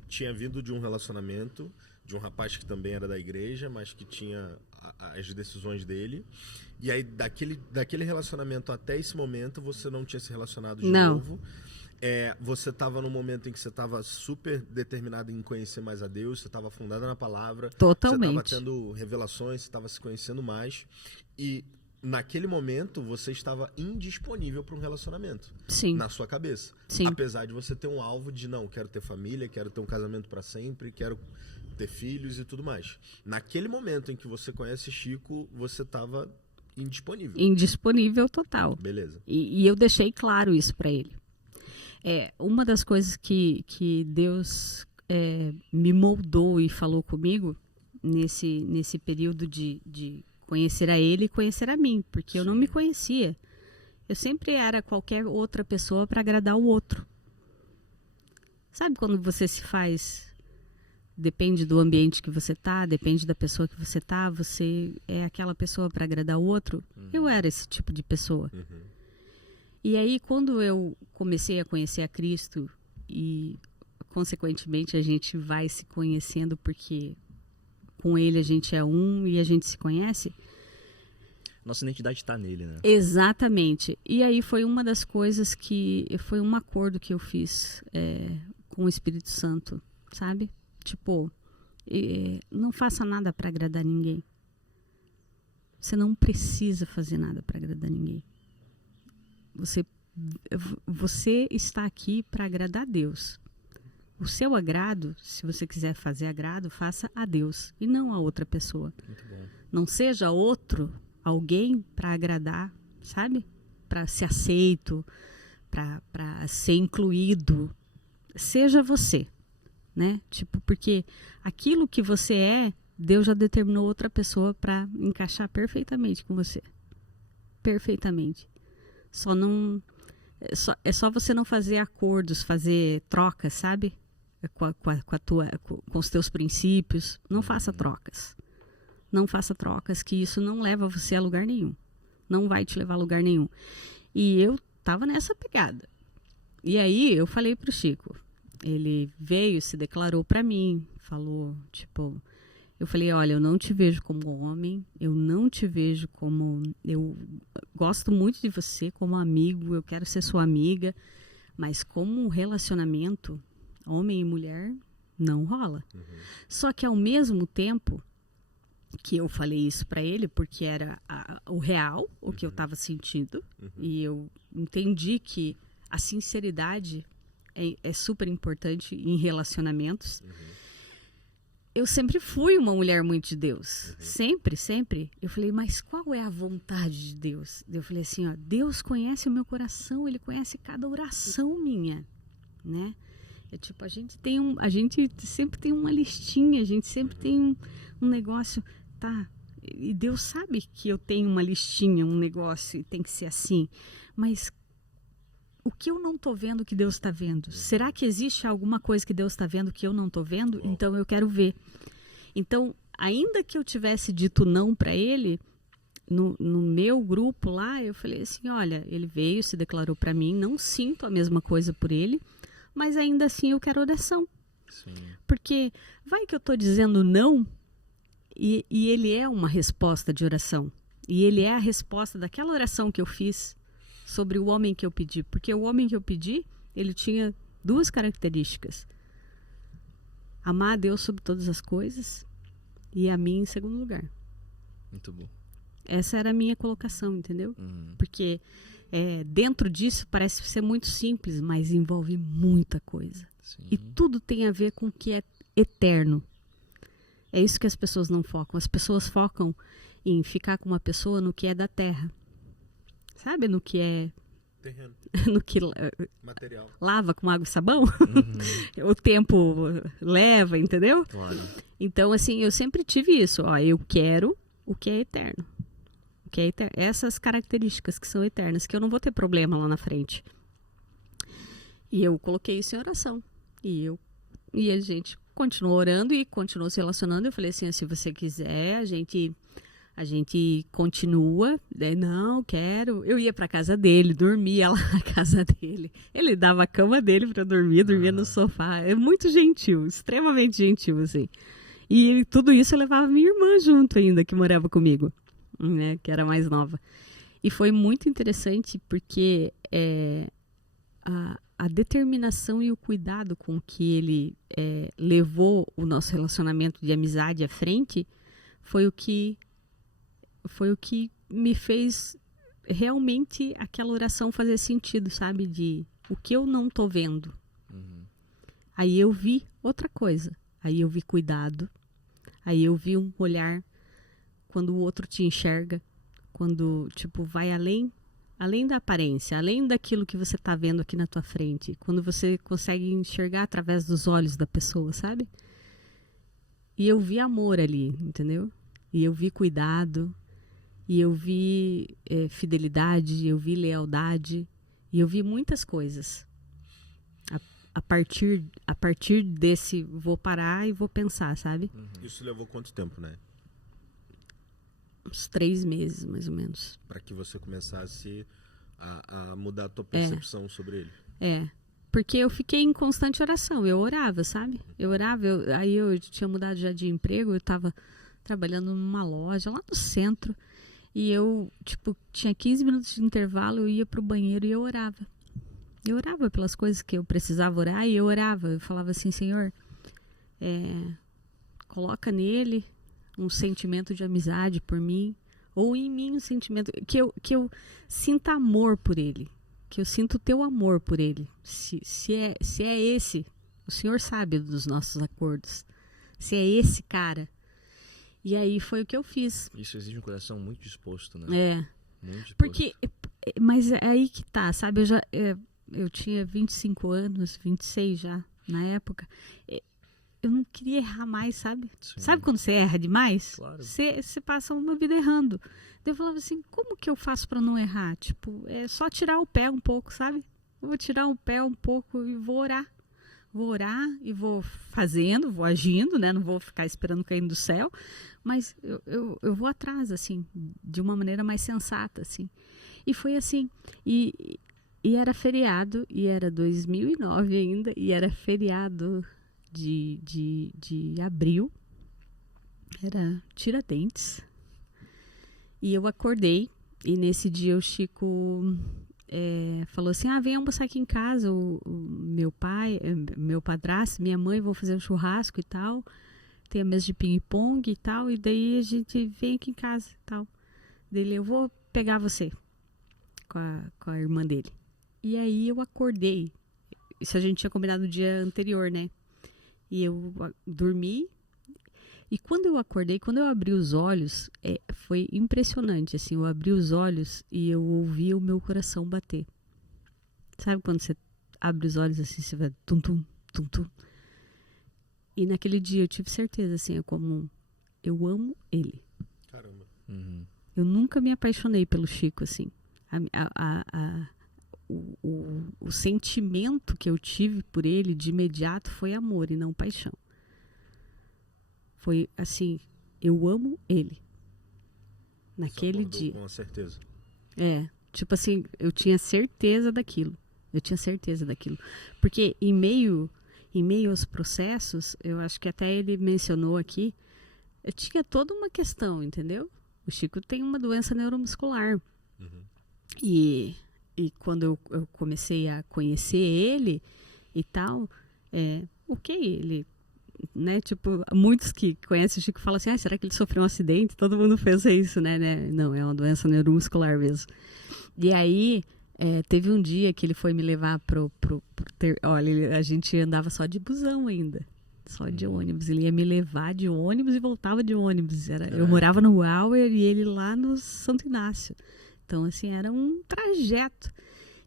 tinha vindo de um relacionamento de um rapaz que também era da igreja, mas que tinha as decisões dele. E aí, daquele relacionamento até esse momento, você não tinha se relacionado de novo. Você estava num momento em que você estava super determinado em conhecer mais a Deus, você estava afundada na palavra. Totalmente. Você estava tendo revelações, você estava se conhecendo mais. E naquele momento você estava indisponível para um relacionamento. Sim. Na sua cabeça. Sim. Apesar de você ter um alvo de, não, quero ter família, quero ter um casamento para sempre, quero ter filhos e tudo mais. Naquele momento em que você conhece Chico, você estava indisponível. Indisponível total. Beleza. E eu deixei claro isso para ele. Uma das coisas que Deus me moldou e falou comigo nesse período de conhecer a ele e conhecer a mim, porque eu não me conhecia. Eu sempre era qualquer outra pessoa para agradar o outro. Sabe quando você se faz... Depende do ambiente que você tá, depende da pessoa que você tá, você é aquela pessoa para agradar o outro? Eu era esse tipo de pessoa. E aí, quando eu comecei a conhecer a Cristo e, consequentemente, a gente vai se conhecendo porque com Ele a gente é um e a gente se conhece. Nossa identidade está nele, né? Exatamente. E aí foi uma das coisas foi um acordo que eu fiz com o Espírito Santo, sabe? Tipo, não faça nada para agradar ninguém. Você não precisa fazer nada para agradar ninguém. Você está aqui para agradar a Deus. O seu agrado, se você quiser fazer agrado, faça a Deus e não a outra pessoa. Muito bom. Não seja alguém para agradar, sabe? Para ser aceito, para ser incluído. Seja você, né? Tipo, porque aquilo que você é, Deus já determinou outra pessoa para encaixar perfeitamente com você. Perfeitamente. É só você não fazer acordos, fazer trocas, sabe? Com os teus princípios. Não faça trocas. Não faça trocas, que isso não leva você a lugar nenhum. Não vai te levar a lugar nenhum. E eu tava nessa pegada. E aí eu falei pro Chico. Ele veio, se declarou para mim, falou, tipo, Eu falei, olha, eu não te vejo como homem, eu não te vejo como... Eu gosto muito de você como amigo, eu quero ser sua amiga, mas como relacionamento, homem e mulher, não rola. Só que ao mesmo tempo que eu falei isso para ele, porque era o real, o que eu estava sentindo, e eu entendi que a sinceridade é super importante em relacionamentos. Eu sempre fui uma mulher muito de Deus. Sempre, sempre. Eu falei, mas qual é a vontade de Deus? Eu falei assim, ó, Deus conhece o meu coração, Ele conhece cada oração minha, né? É tipo, a gente sempre tem uma listinha, a gente sempre tem um negócio, tá? E Deus sabe que eu tenho uma listinha, um negócio, e tem que ser assim. Mas o que eu não tô vendo que Deus está vendo? Será que existe alguma coisa que Deus está vendo que eu não tô vendo? Então eu quero ver. Então, ainda que eu tivesse dito não para ele, no meu grupo lá, eu falei assim, olha, ele veio, se declarou para mim, não sinto a mesma coisa por ele, mas ainda assim eu quero oração. Sim. Porque vai que eu tô dizendo não e ele é uma resposta de oração. E ele é a resposta daquela oração que eu fiz sobre o homem que eu pedi. Porque o homem que eu pedi, ele tinha 2 características. Amar a Deus sobre todas as coisas e a mim em segundo lugar. Muito bom. Essa era a minha colocação, entendeu? Porque dentro disso parece ser muito simples, mas envolve muita coisa. Sim. E tudo tem a ver com o que é eterno. É isso que as pessoas não focam. As pessoas focam em ficar com uma pessoa no que é da terra. Sabe? No que é... Terreno. No que Material. lava com água e sabão. O tempo leva, entendeu? Claro. Então, assim, eu sempre tive isso. Ó, eu quero o que é eterno. O que é eterno. Essas características que são eternas, que eu não vou ter problema lá na frente. E eu coloquei isso em oração. E a gente continuou orando e continuou se relacionando. Eu falei assim, se você quiser, a gente continua. Daí, não, quero. Eu ia pra casa dele, dormia lá na casa dele. Ele dava a cama dele pra dormir, dormia no sofá. É muito gentil, extremamente gentil, assim. E tudo isso eu levava minha irmã junto ainda, que morava comigo, né, que era mais nova. E foi muito interessante porque a determinação e o cuidado com que ele levou o nosso relacionamento de amizade à frente foi o que me fez realmente aquela oração fazer sentido, sabe? De o que eu não tô vendo. Aí eu vi outra coisa. Aí eu vi cuidado. Aí eu vi um olhar quando o outro te enxerga. Quando, tipo, vai além da aparência, além daquilo que você tá vendo aqui na tua frente. Quando você consegue enxergar através dos olhos da pessoa, sabe? E eu vi amor ali, entendeu? E eu vi cuidado. E eu vi fidelidade, eu vi lealdade, e eu vi muitas coisas. A partir desse, vou parar e vou pensar, sabe? Isso levou quanto tempo, né? Uns 3 meses, mais ou menos. Para que você começasse a mudar a tua percepção sobre ele. Porque eu fiquei em constante oração, eu orava, sabe? Eu orava, aí eu tinha mudado já de emprego, eu estava trabalhando numa loja lá no centro. E eu, tipo, tinha 15 minutos de intervalo, eu ia pro banheiro e eu orava. Eu orava pelas coisas que eu precisava orar e eu orava. Eu falava assim, Senhor, coloca nele um sentimento de amizade por mim, ou em mim um sentimento, que eu sinta amor por ele, que eu sinta o teu amor por ele. Se é esse, o Senhor sabe dos nossos acordos, se é esse cara. E aí foi o que eu fiz. Isso exige um coração muito disposto, né? Muito disposto. Porque, mas é aí que tá, sabe? Eu tinha 25 anos, 26 já, na época. Eu não queria errar mais, sabe? Sim. Sabe quando você erra demais? Claro. Você passa uma vida errando. Daí eu falava assim, como que eu faço pra não errar? Tipo, é só tirar o pé um pouco, sabe? Eu vou tirar o pé um pouco e vou orar. Vou orar e vou fazendo, vou agindo, né? Não vou ficar esperando cair do céu. Mas eu vou atrás, assim, de uma maneira mais sensata, assim. E foi assim. E era feriado, e era 2009 ainda, e era feriado de abril. Era Tiradentes. E eu acordei, e nesse dia o Chico falou assim, vem almoçar aqui em casa, o meu pai, meu padrasto, minha mãe vão fazer um churrasco e tal, tem a mesa de ping-pong e tal, e daí a gente vem aqui em casa e tal. Dele, eu vou pegar você com a irmã dele. E aí eu acordei, isso a gente tinha combinado no dia anterior, né? E eu dormi. E quando eu acordei, quando eu abri os olhos, foi impressionante, assim, eu abri os olhos e eu ouvi o meu coração bater. Sabe quando você abre os olhos assim, você vai tum-tum, tum-tum. E naquele dia eu tive certeza, assim, eu amo ele. Caramba. Uhum. Eu nunca me apaixonei pelo Chico, assim. O sentimento que eu tive por ele de imediato foi amor e não paixão. Foi assim, eu amo ele. Naquele dia. Com certeza. Tipo assim, eu tinha certeza daquilo. Porque em meio aos processos, eu acho que até ele mencionou aqui, eu tinha toda uma questão, entendeu? O Chico tem uma doença neuromuscular. Uhum. E quando eu comecei a conhecer ele e tal, ele... Né? Tipo, muitos que conhecem o Chico falam assim, será que ele sofreu um acidente? Todo mundo pensa isso, né? Não, é uma doença neuromuscular mesmo. E aí, teve um dia que ele foi me levar olha, a gente andava só de busão ainda. Só de ônibus. Ele ia me levar de ônibus e voltava de ônibus. Eu morava no Auer e ele lá no Santo Inácio. Então, assim, era um trajeto.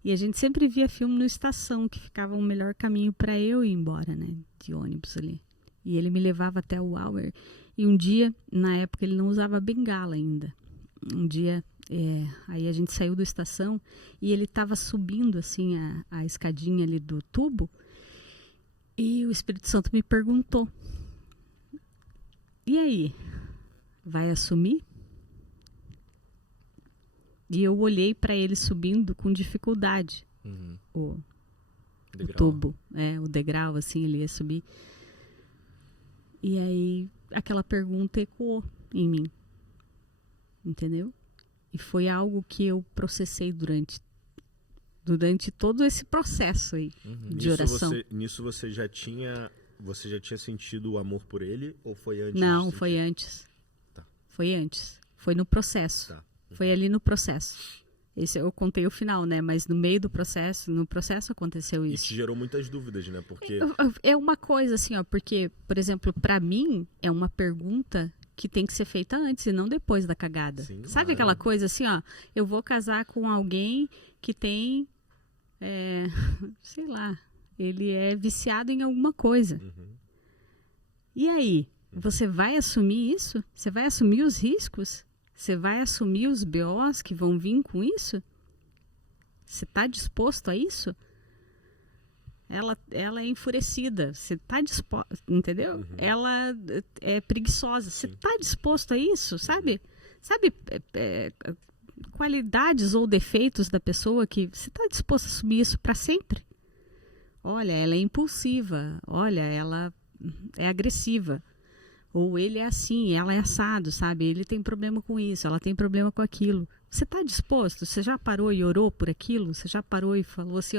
E a gente sempre via filme no Estação, que ficava o melhor caminho para eu ir embora, né? De ônibus ali. E ele me levava até o Auer. E um dia, na época, ele não usava bengala ainda. Um dia, aí a gente saiu do Estação e ele estava subindo, assim, a escadinha ali do tubo. E o Espírito Santo me perguntou, e aí, vai assumir? E eu olhei para ele subindo com dificuldade. Uhum. O Degrau. tubo, o degrau, assim, ele ia subir. E aí, aquela pergunta ecoou em mim. Entendeu? E foi algo que eu processei durante todo esse processo aí de oração. Nisso você já tinha sentido o amor por ele ou foi antes? Não, foi antes. Tá. Foi antes. Foi no processo. Tá. Foi ali no processo. Esse eu contei o final, né? Mas no meio do processo, aconteceu isso. E te gerou muitas dúvidas, né? Porque é uma coisa assim, porque, por exemplo, para mim é uma pergunta que tem que ser feita antes e não depois da cagada. Sim, sabe aquela coisa assim, eu vou casar com alguém que tem, sei lá, ele é viciado em alguma coisa. Uhum. E aí, você vai assumir isso? Você vai assumir os riscos? Você vai assumir os BOs que vão vir com isso? Você está disposto a isso? Ela é enfurecida. Você está disposto, entendeu? Uhum. Ela é preguiçosa. Você está disposto a isso? Sabe qualidades ou defeitos da pessoa que você está disposto a assumir isso para sempre? Olha, ela é impulsiva. Olha, ela é agressiva. Ou ele é assim, ela é assado, sabe? Ele tem problema com isso, ela tem problema com aquilo. Você está disposto? Você já parou e orou por aquilo? Você já parou e falou assim,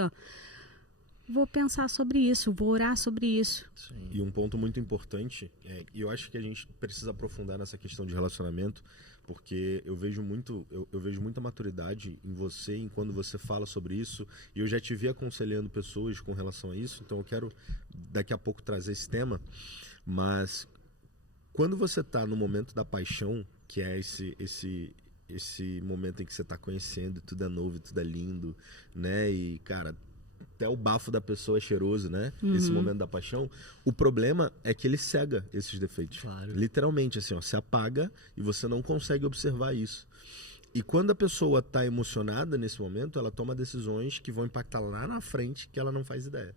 vou pensar sobre isso, vou orar sobre isso. Sim. E um ponto muito importante, e eu acho que a gente precisa aprofundar nessa questão de relacionamento, porque eu vejo muita maturidade em você, em quando você fala sobre isso, e eu já te vi aconselhando pessoas com relação a isso, então eu quero daqui a pouco trazer esse tema, mas quando você está no momento da paixão, que é esse momento em que você está conhecendo, tudo é novo, tudo é lindo, né? E, cara, até o bafo da pessoa é cheiroso, né? Esse momento da paixão. O problema é que ele cega esses defeitos. Claro. Literalmente, assim, se apaga e você não consegue observar isso. E quando a pessoa está emocionada nesse momento, ela toma decisões que vão impactar lá na frente que ela não faz ideia.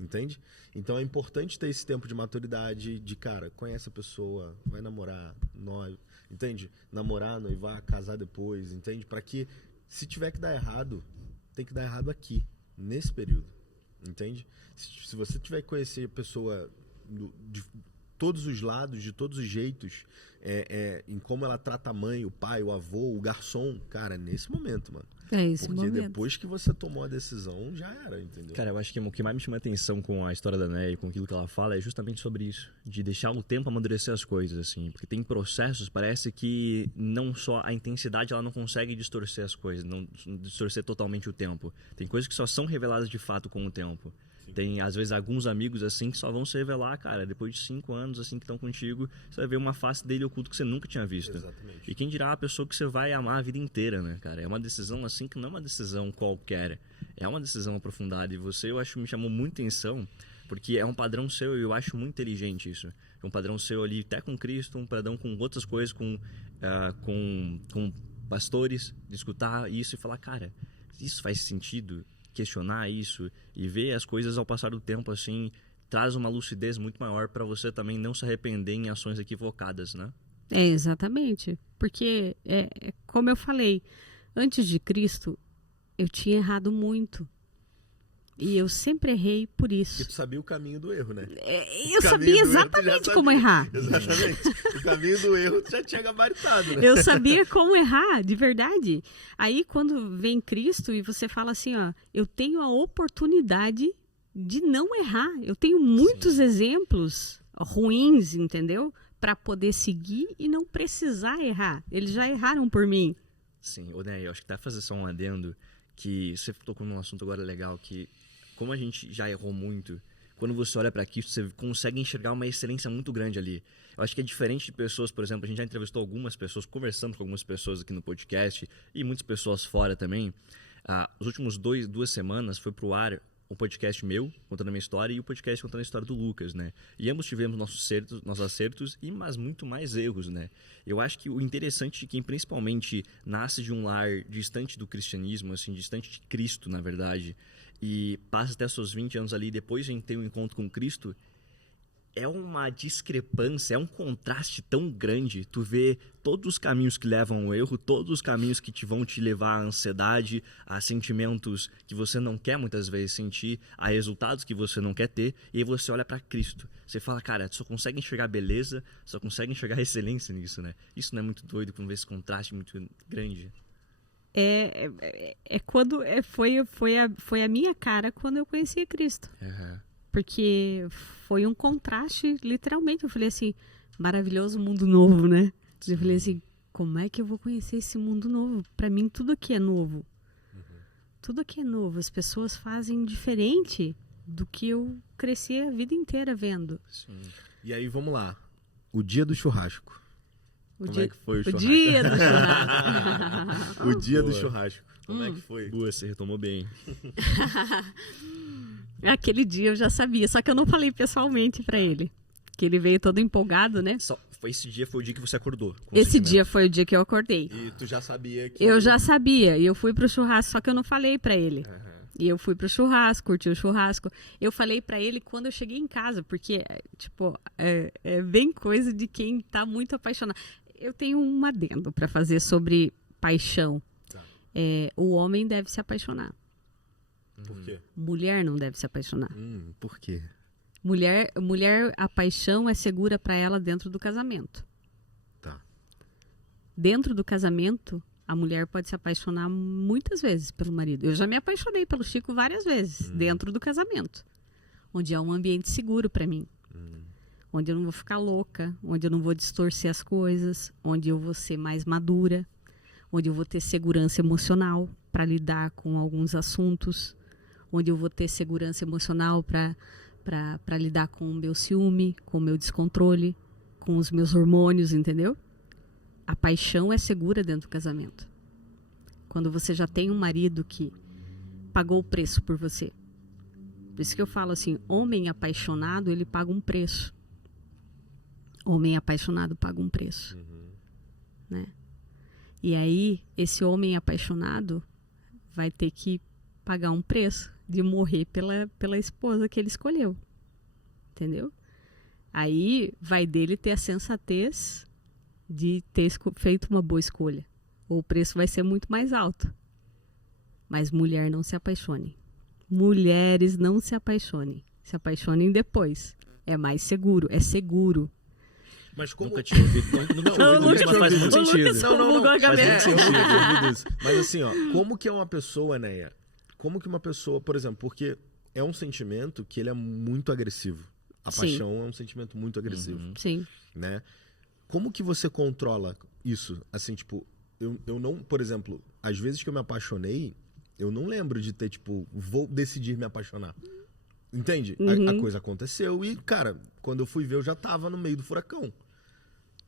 Entende? Então é importante ter esse tempo de maturidade, de cara, conhece a pessoa, vai namorar, entende? Namorar, noivar, casar depois, entende? Para que, se tiver que dar errado, tem que dar errado aqui, nesse período, entende? Se você tiver que conhecer a pessoa todos os lados, de todos os jeitos, em como ela trata a mãe, o pai, o avô, o garçom, cara, nesse momento, mano. É esse Porque momento. depois que você tomou a decisão, já era, entendeu? Cara, eu acho que o que mais me chama a atenção com a história da Neia e com aquilo que ela fala é justamente sobre isso. De deixar o tempo amadurecer as coisas, assim. Porque tem processos, parece que não só a intensidade, ela não consegue distorcer as coisas, não distorcer totalmente o tempo. Tem coisas que só são reveladas de fato com o tempo. Tem, às vezes, alguns amigos, assim, que só vão se revelar, cara, depois de 5 anos, assim, que estão contigo, você vai ver uma face dele oculto que você nunca tinha visto. Exatamente. E quem dirá a pessoa que você vai amar a vida inteira, né, cara? É uma decisão, assim, que não é uma decisão qualquer. É uma decisão aprofundada. E você, eu acho, me chamou muita atenção, porque é um padrão seu e eu acho muito inteligente isso. É um padrão seu ali, até com Cristo, um padrão com outras coisas, com pastores, de escutar isso e falar, cara, isso faz sentido? Questionar isso e ver as coisas ao passar do tempo, assim, traz uma lucidez muito maior para você também não se arrepender em ações equivocadas, né? Exatamente. Porque, como eu falei, antes de Cristo, eu tinha errado muito. E eu sempre errei por isso. Porque tu sabia o caminho do erro, né? Eu sabia exatamente como errar. Exatamente. O caminho do erro tu já tinha gabaritado, né? Eu sabia como errar, de verdade. Aí, quando vem Cristo e você fala assim, ó, eu tenho a oportunidade de não errar. Eu tenho muitos exemplos ruins, entendeu? Para poder seguir e não precisar errar. Eles já erraram por mim. Sim, Né, eu acho que tá fazer só um adendo, que você tocou num assunto agora legal, que como a gente já errou muito, quando você olha para Cristo, você consegue enxergar uma excelência muito grande ali. Eu acho que é diferente de pessoas, por exemplo, a gente já entrevistou algumas pessoas, conversando com algumas pessoas aqui no podcast e muitas pessoas fora também. Os últimos 2 semanas foi pro ar o podcast meu, contando a minha história, e o podcast contando a história do Lucas, né? E ambos tivemos nossos acertos, mas muito mais erros, né? Eu acho que o interessante de quem principalmente nasce de um lar distante do cristianismo, assim, distante de Cristo, na verdade, e passa até seus 20 anos ali, depois de ter um encontro com Cristo, é uma discrepância, é um contraste tão grande. Tu vê todos os caminhos que levam ao erro, todos os caminhos que vão te levar à ansiedade, a sentimentos que você não quer muitas vezes sentir, a resultados que você não quer ter, e aí você olha para Cristo. Você fala, cara, tu só consegue enxergar beleza, só consegue enxergar excelência nisso, né? Isso não é muito doido quando vê esse contraste muito grande? Foi a minha cara quando eu conheci Cristo. Uhum. Porque foi um contraste, literalmente. Eu falei assim, maravilhoso mundo novo, né? Sim. Eu falei assim, como é que eu vou conhecer esse mundo novo? Para mim, tudo aqui é novo. Uhum. Tudo aqui é novo. As pessoas fazem diferente do que eu cresci a vida inteira vendo. Sim. E aí, vamos lá. O dia do churrasco. Como é que foi o churrasco? O dia do churrasco. O dia do churrasco. Como é que foi? Boa, você retomou bem. Aquele dia eu já sabia, só que eu não falei pessoalmente pra ele. Que ele veio todo empolgado, né? Esse dia foi o dia que você acordou? Esse dia foi o dia que eu acordei. E tu já sabia que... Eu já sabia, e eu fui pro churrasco, só que eu não falei pra ele. Uhum. E eu fui pro churrasco, curti o churrasco. Eu falei pra ele quando eu cheguei em casa, porque, tipo, é bem coisa de quem tá muito apaixonado. Eu tenho um adendo pra fazer sobre paixão. Tá. O homem deve se apaixonar. Por quê? Mulher não deve se apaixonar. Por quê? Mulher, a paixão é segura pra ela dentro do casamento. Tá. Dentro do casamento, a mulher pode se apaixonar muitas vezes pelo marido. Eu já me apaixonei pelo Chico várias vezes, dentro do casamento. Onde é um ambiente seguro pra mim. Onde eu não vou ficar louca, onde eu não vou distorcer as coisas, onde eu vou ser mais madura, onde eu vou ter segurança emocional para lidar com alguns assuntos, onde eu vou ter segurança emocional para lidar com o meu ciúme, com o meu descontrole, com os meus hormônios, entendeu? A paixão é segura dentro do casamento. Quando você já tem um marido que pagou o preço por você. Por isso que eu falo assim, homem apaixonado, ele paga um preço. Homem apaixonado paga um preço. Né? E aí, esse homem apaixonado vai ter que pagar um preço de morrer pela esposa que ele escolheu. Entendeu? Aí, vai dele ter a sensatez de ter feito uma boa escolha. Ou o preço vai ser muito mais alto. Mas mulher, não se apaixone. Mulheres, não se apaixonem. Se apaixonem depois. É mais seguro, é seguro. Mas como... Nunca tinha ouvido, nunca tinha ouvido isso, mas faz muito O sentido. Lucas bugou a cabeça. Mas assim, ó, como que é uma pessoa, Neia? Como que uma pessoa, por exemplo, porque é um sentimento que ele é muito agressivo. A Sim. paixão é um sentimento muito agressivo, Sim. né? Como que você controla isso? Assim, tipo, eu não, por exemplo, às vezes que eu me apaixonei, eu não lembro de ter, tipo, vou decidir me apaixonar. Entende? A coisa aconteceu e, cara, quando eu fui ver, eu já tava no meio do furacão.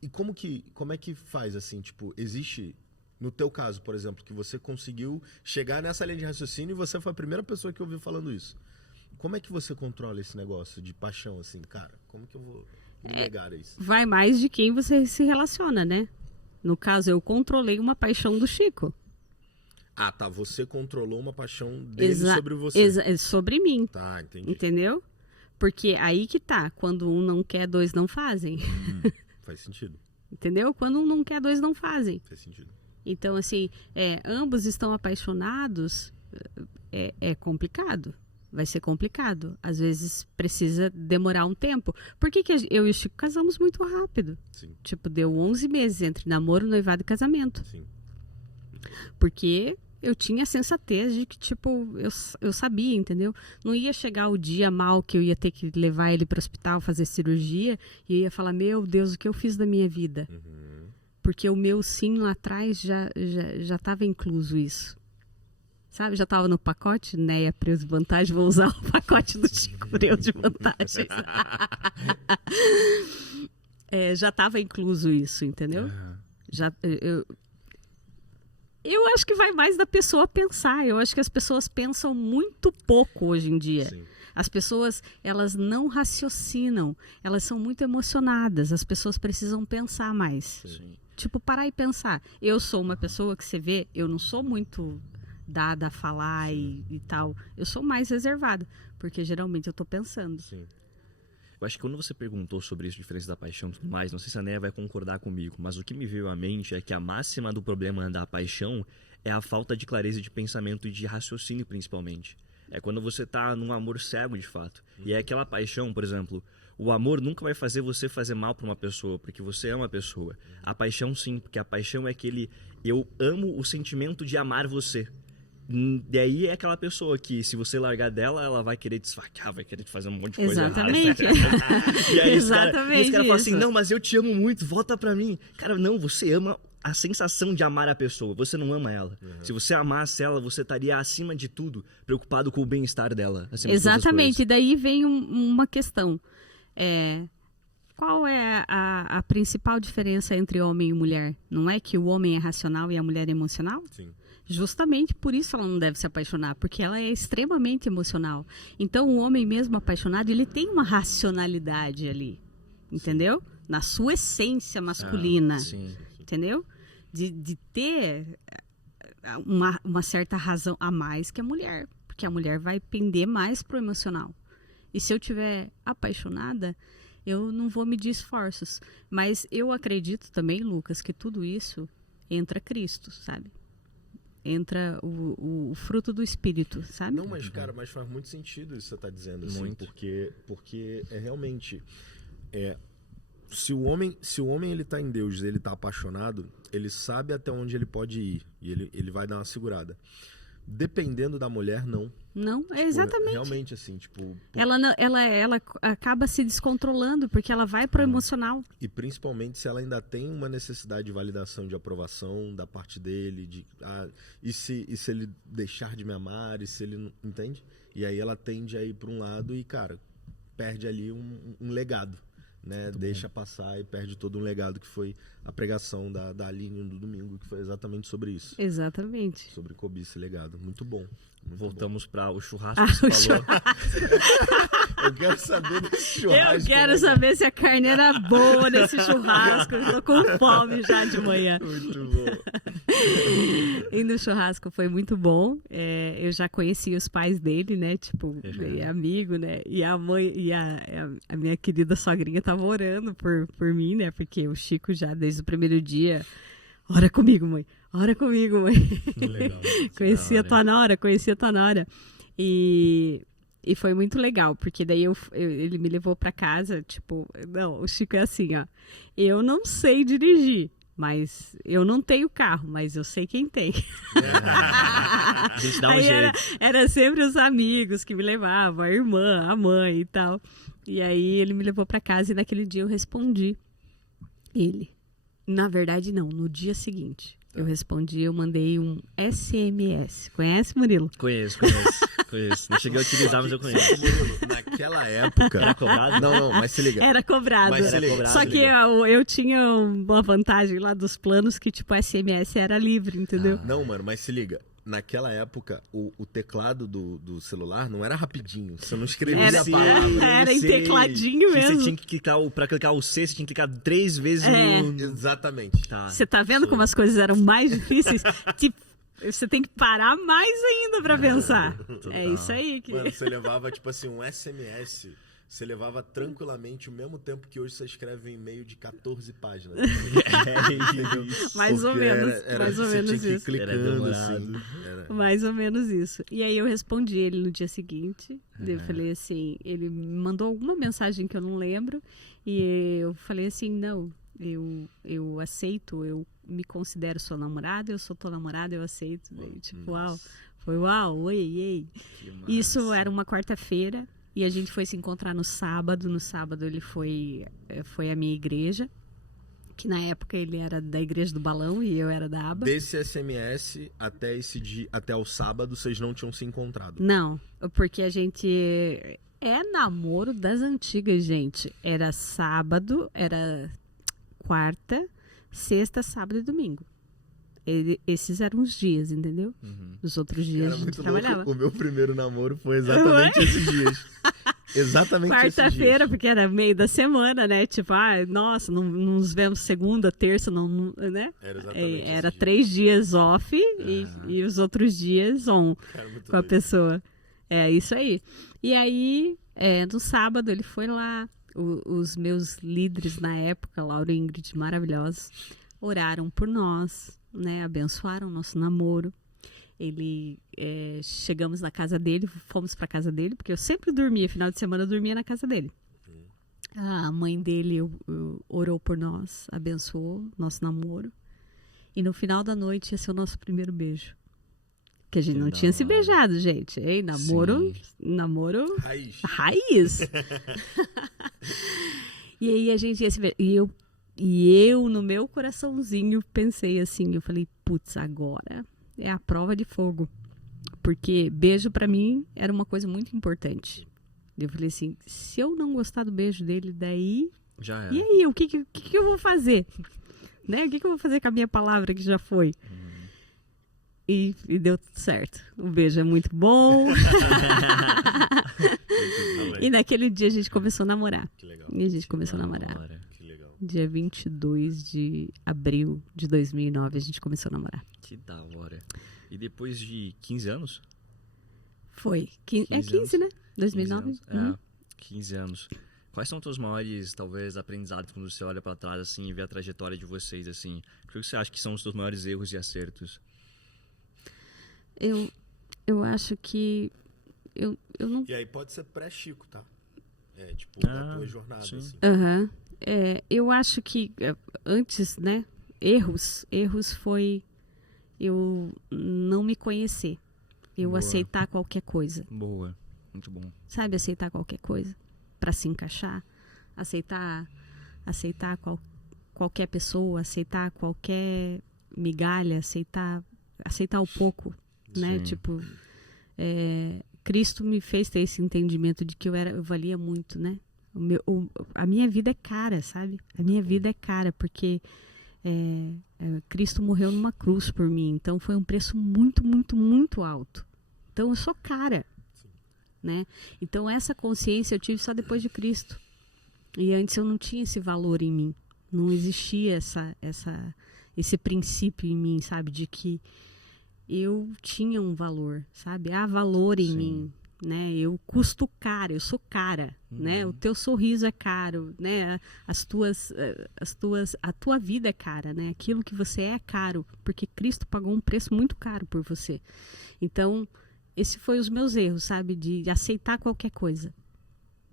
E como é que faz, assim, tipo, existe, no teu caso, por exemplo, que você conseguiu chegar nessa linha de raciocínio e você foi a primeira pessoa que ouviu falando isso. Como é que você controla esse negócio de paixão, assim, cara? Como que eu vou me negar a isso? Vai mais de quem você se relaciona, né? No caso, eu controlei uma paixão do Chico. Ah, tá, você controlou uma paixão dele sobre você. Sobre mim, Tá, entendi. entendeu? Porque aí que tá, quando um não quer, dois não fazem. Faz sentido, Entendeu? Quando um não quer, dois não fazem. faz sentido. Então, assim, ambos estão apaixonados, é complicado. Vai ser complicado. Às vezes precisa demorar um tempo. Por que eu e o Chico casamos muito rápido? Sim, Tipo, deu 11 meses entre namoro, noivado e casamento. sim. Porque eu tinha a sensatez de que, tipo, eu sabia, entendeu? Não ia chegar o dia mal que eu ia ter que levar ele para o hospital, fazer cirurgia, e eu ia falar, meu Deus, o que eu fiz da minha vida? Porque o meu sim lá atrás já estava incluso isso. Sabe, já estava no pacote, Neia Preus de Vantagem, vou usar o pacote do Chico Preus de Vantagem. Já estava incluso isso, entendeu? Eu acho que vai mais da pessoa pensar. Eu acho que as pessoas pensam muito pouco hoje em dia. Sim. As pessoas, elas não raciocinam. Elas são muito emocionadas. As pessoas precisam pensar mais. Sim. Tipo, parar e pensar. Eu sou uma pessoa que você vê, eu não sou muito dada a falar e tal. Eu sou mais reservada. Porque geralmente eu tô pensando. Sim. Eu acho que quando você perguntou sobre isso, diferença da paixão e tudo mais, não sei se a Neia vai concordar comigo, mas o que me veio à mente é que a máxima do problema da paixão é a falta de clareza de pensamento e de raciocínio, principalmente. É quando você tá num amor cego, de fato. E é aquela paixão, por exemplo, o amor nunca vai fazer você fazer mal pra uma pessoa, porque você é uma pessoa. A paixão sim, porque a paixão é aquele eu amo o sentimento de amar você. E aí é aquela pessoa que, se você largar dela, ela vai querer te esfaquear, vai querer te fazer um monte de coisa Exatamente. errada. E aí Exatamente esse cara fala assim, isso. não, mas eu te amo muito, volta pra mim. Cara, não, você ama a sensação de amar a pessoa, você não ama ela. Se você amasse ela, você estaria acima de tudo, preocupado com o bem-estar dela. acima de todas as Exatamente. E coisas. daí vem uma questão. Qual é a principal diferença entre homem e mulher? Não é que o homem é racional e a mulher é emocional? Sim. Justamente por isso ela não deve se apaixonar, porque ela é extremamente emocional. Então o homem mesmo apaixonado, ele tem uma racionalidade ali, entendeu? Na sua essência masculina, Sim. entendeu? De ter uma certa razão a mais que a mulher, porque a mulher vai pender mais pro emocional. E se eu tiver apaixonada, eu não vou medir esforços. Mas eu acredito também, Lucas, que tudo isso entra Cristo, sabe? Entra o fruto do Espírito, sabe? Não, mas, cara, mas faz muito sentido isso que você tá dizendo, assim, Muito. porque é realmente... Se o homem ele tá em Deus, ele tá apaixonado, ele sabe até onde ele pode ir e ele vai dar uma segurada. Dependendo da mulher, não. Não, é exatamente. Realmente, assim, tipo... Ela acaba se descontrolando porque ela vai pro emocional. E principalmente se ela ainda tem uma necessidade de validação, de aprovação da parte dele, e se ele deixar de me amar, e se ele não... Entende? E aí ela tende a ir para um lado e, cara, perde ali um legado, né? Deixa passar e perde todo um legado que foi a pregação da Aline no domingo, que foi exatamente sobre isso. Exatamente. Sobre cobiça e legado. Muito bom. Muito Voltamos para o churrasco que você falou. Eu quero saber desse churrasco. Eu quero né? saber se a carne era boa nesse churrasco. Eu tô com fome já de manhã. Muito bom. E no churrasco foi muito bom. Eu já conheci os pais dele, né? Tipo, é amigo, né? E a mãe e a minha querida sogrinha tava orando por mim, né? Porque o Chico já, desde o primeiro dia, ora comigo, mãe. Ora comigo, mãe. Legal. Conhecia a tua nora. E E foi muito legal, porque daí ele me levou pra casa, tipo, não, o Chico é assim, ó, eu não sei dirigir, mas eu não tenho carro, mas eu sei quem tem. A gente dá um Aí jeito. era sempre os amigos que me levavam, a irmã, a mãe e tal. E aí ele me levou pra casa e naquele dia eu respondi ele. Na verdade, não, no dia seguinte. Eu respondi, eu mandei um SMS. Conhece, Murilo? Conheço. Não cheguei a utilizar, mas eu conheço. Naquela época... Era cobrado? Não, mas se liga. Era cobrado. Mas se Era liga. cobrado. Só que eu tinha uma vantagem lá dos planos que, tipo, SMS era livre, entendeu? Não, mano, mas se liga. Naquela época, o teclado do celular não era rapidinho. Você não escrevia Era- a palavra. era em Sei. tecladinho Que mesmo. Você tinha que clicar, pra clicar o C, você tinha que clicar 3 vezes É. no... Exatamente. Tá. Você tá vendo como as coisas eram mais difíceis? Tipo, você tem que parar mais ainda pra pensar. É isso aí. Que... Mano, você levava, tipo assim, um SMS. Você levava tranquilamente o mesmo tempo que hoje você escreve um e-mail de 14 páginas. É isso. Mais ou Porque menos, mais ou você menos tinha que ir isso. Era clicando, demorado. assim. Era... Mais ou menos isso. E aí eu respondi ele no dia seguinte. Eu falei assim, ele me mandou alguma mensagem que eu não lembro. E eu falei assim, não, eu aceito, eu me considero sua namorada, eu sou tua namorada, eu aceito. Daí, tipo, uau. Foi uau, oi, ei. Que massa. Isso era uma quarta-feira. E a gente foi se encontrar no sábado. No sábado ele foi à minha igreja. Que na época ele era da igreja do Balão e eu era da aba. Desse SMS até esse dia, até o sábado, vocês não tinham se encontrado. Não, porque a gente é namoro das antigas, gente. Era sábado, era quarta, sexta, sábado e domingo. Esses eram os dias, entendeu? Os outros dias Era a gente muito trabalhava. louco. O meu primeiro namoro foi exatamente esses dias. Exatamente esses Quarta-feira, dias. porque era meio da semana, né? Tipo, nossa, não nos vemos segunda, terça, não, né? Era exatamente Era esses 3 dias off e os outros dias on dias. Era muito com a doido. pessoa. É isso aí. E aí, no sábado, ele foi lá. Os meus líderes na época, Laura e Ingrid, maravilhosos, oraram por nós, né? Abençoaram o nosso namoro. Chegamos na casa dele, fomos pra casa dele, porque eu sempre dormia, final de semana eu dormia na casa dele. A mãe dele orou por nós, abençoou nosso namoro. E no final da noite ia ser o nosso primeiro beijo. Que a gente não da tinha se hora. beijado, gente. Ei, namoro Raiz. raiz. E aí a gente ia se beijar. E eu, no meu coraçãozinho, pensei assim, eu falei, putz, agora é a prova de fogo. Porque beijo pra mim era uma coisa muito importante. Eu falei assim, se eu não gostar do beijo dele, daí... Já era. E aí, o que eu vou fazer? Né? O que eu vou fazer com a minha palavra que já foi? E deu tudo certo. O beijo é muito bom. E naquele dia a gente começou a namorar. Que legal. E a gente começou a Da namorar. hora. Que legal. Dia 22 de abril de 2009 a gente começou a namorar. Que da hora. E depois de 15 anos? Foi. 15 15, né? 2009. 15 anos. 15 anos. Quais são os teus maiores, talvez, aprendizados quando você olha pra trás, assim, e vê a trajetória de vocês, assim? O que você acha que são os teus maiores erros e acertos? Eu acho que eu não... E aí pode ser pré-Chico, tá? É, tipo, Ah, da tua jornada, sim. assim. Aham. Eu acho que antes, né? Erros foi eu não me conhecer. Eu Boa. aceitar qualquer coisa. Boa. Muito bom. Sabe, aceitar qualquer coisa pra se encaixar, aceitar qualquer pessoa, aceitar qualquer migalha, aceitar o pouco, né? Sim. Tipo, Cristo me fez ter esse entendimento de que eu valia muito, né? A minha vida é cara, sabe? A minha vida é cara porque Cristo morreu numa cruz por mim, então foi um preço muito, muito, muito alto. Então eu sou cara. Né? Então essa consciência eu tive só depois de Cristo. E antes eu não tinha esse valor em mim. Não existia esse princípio em mim, sabe? De que eu tinha um valor, sabe? Há valor em Sim. mim, né? Eu custo caro, eu sou cara, né? O teu sorriso é caro, né? A tua vida é cara, né? Aquilo que você é caro, porque Cristo pagou um preço muito caro por você. Então esse foi os meus erros, sabe? De aceitar qualquer coisa.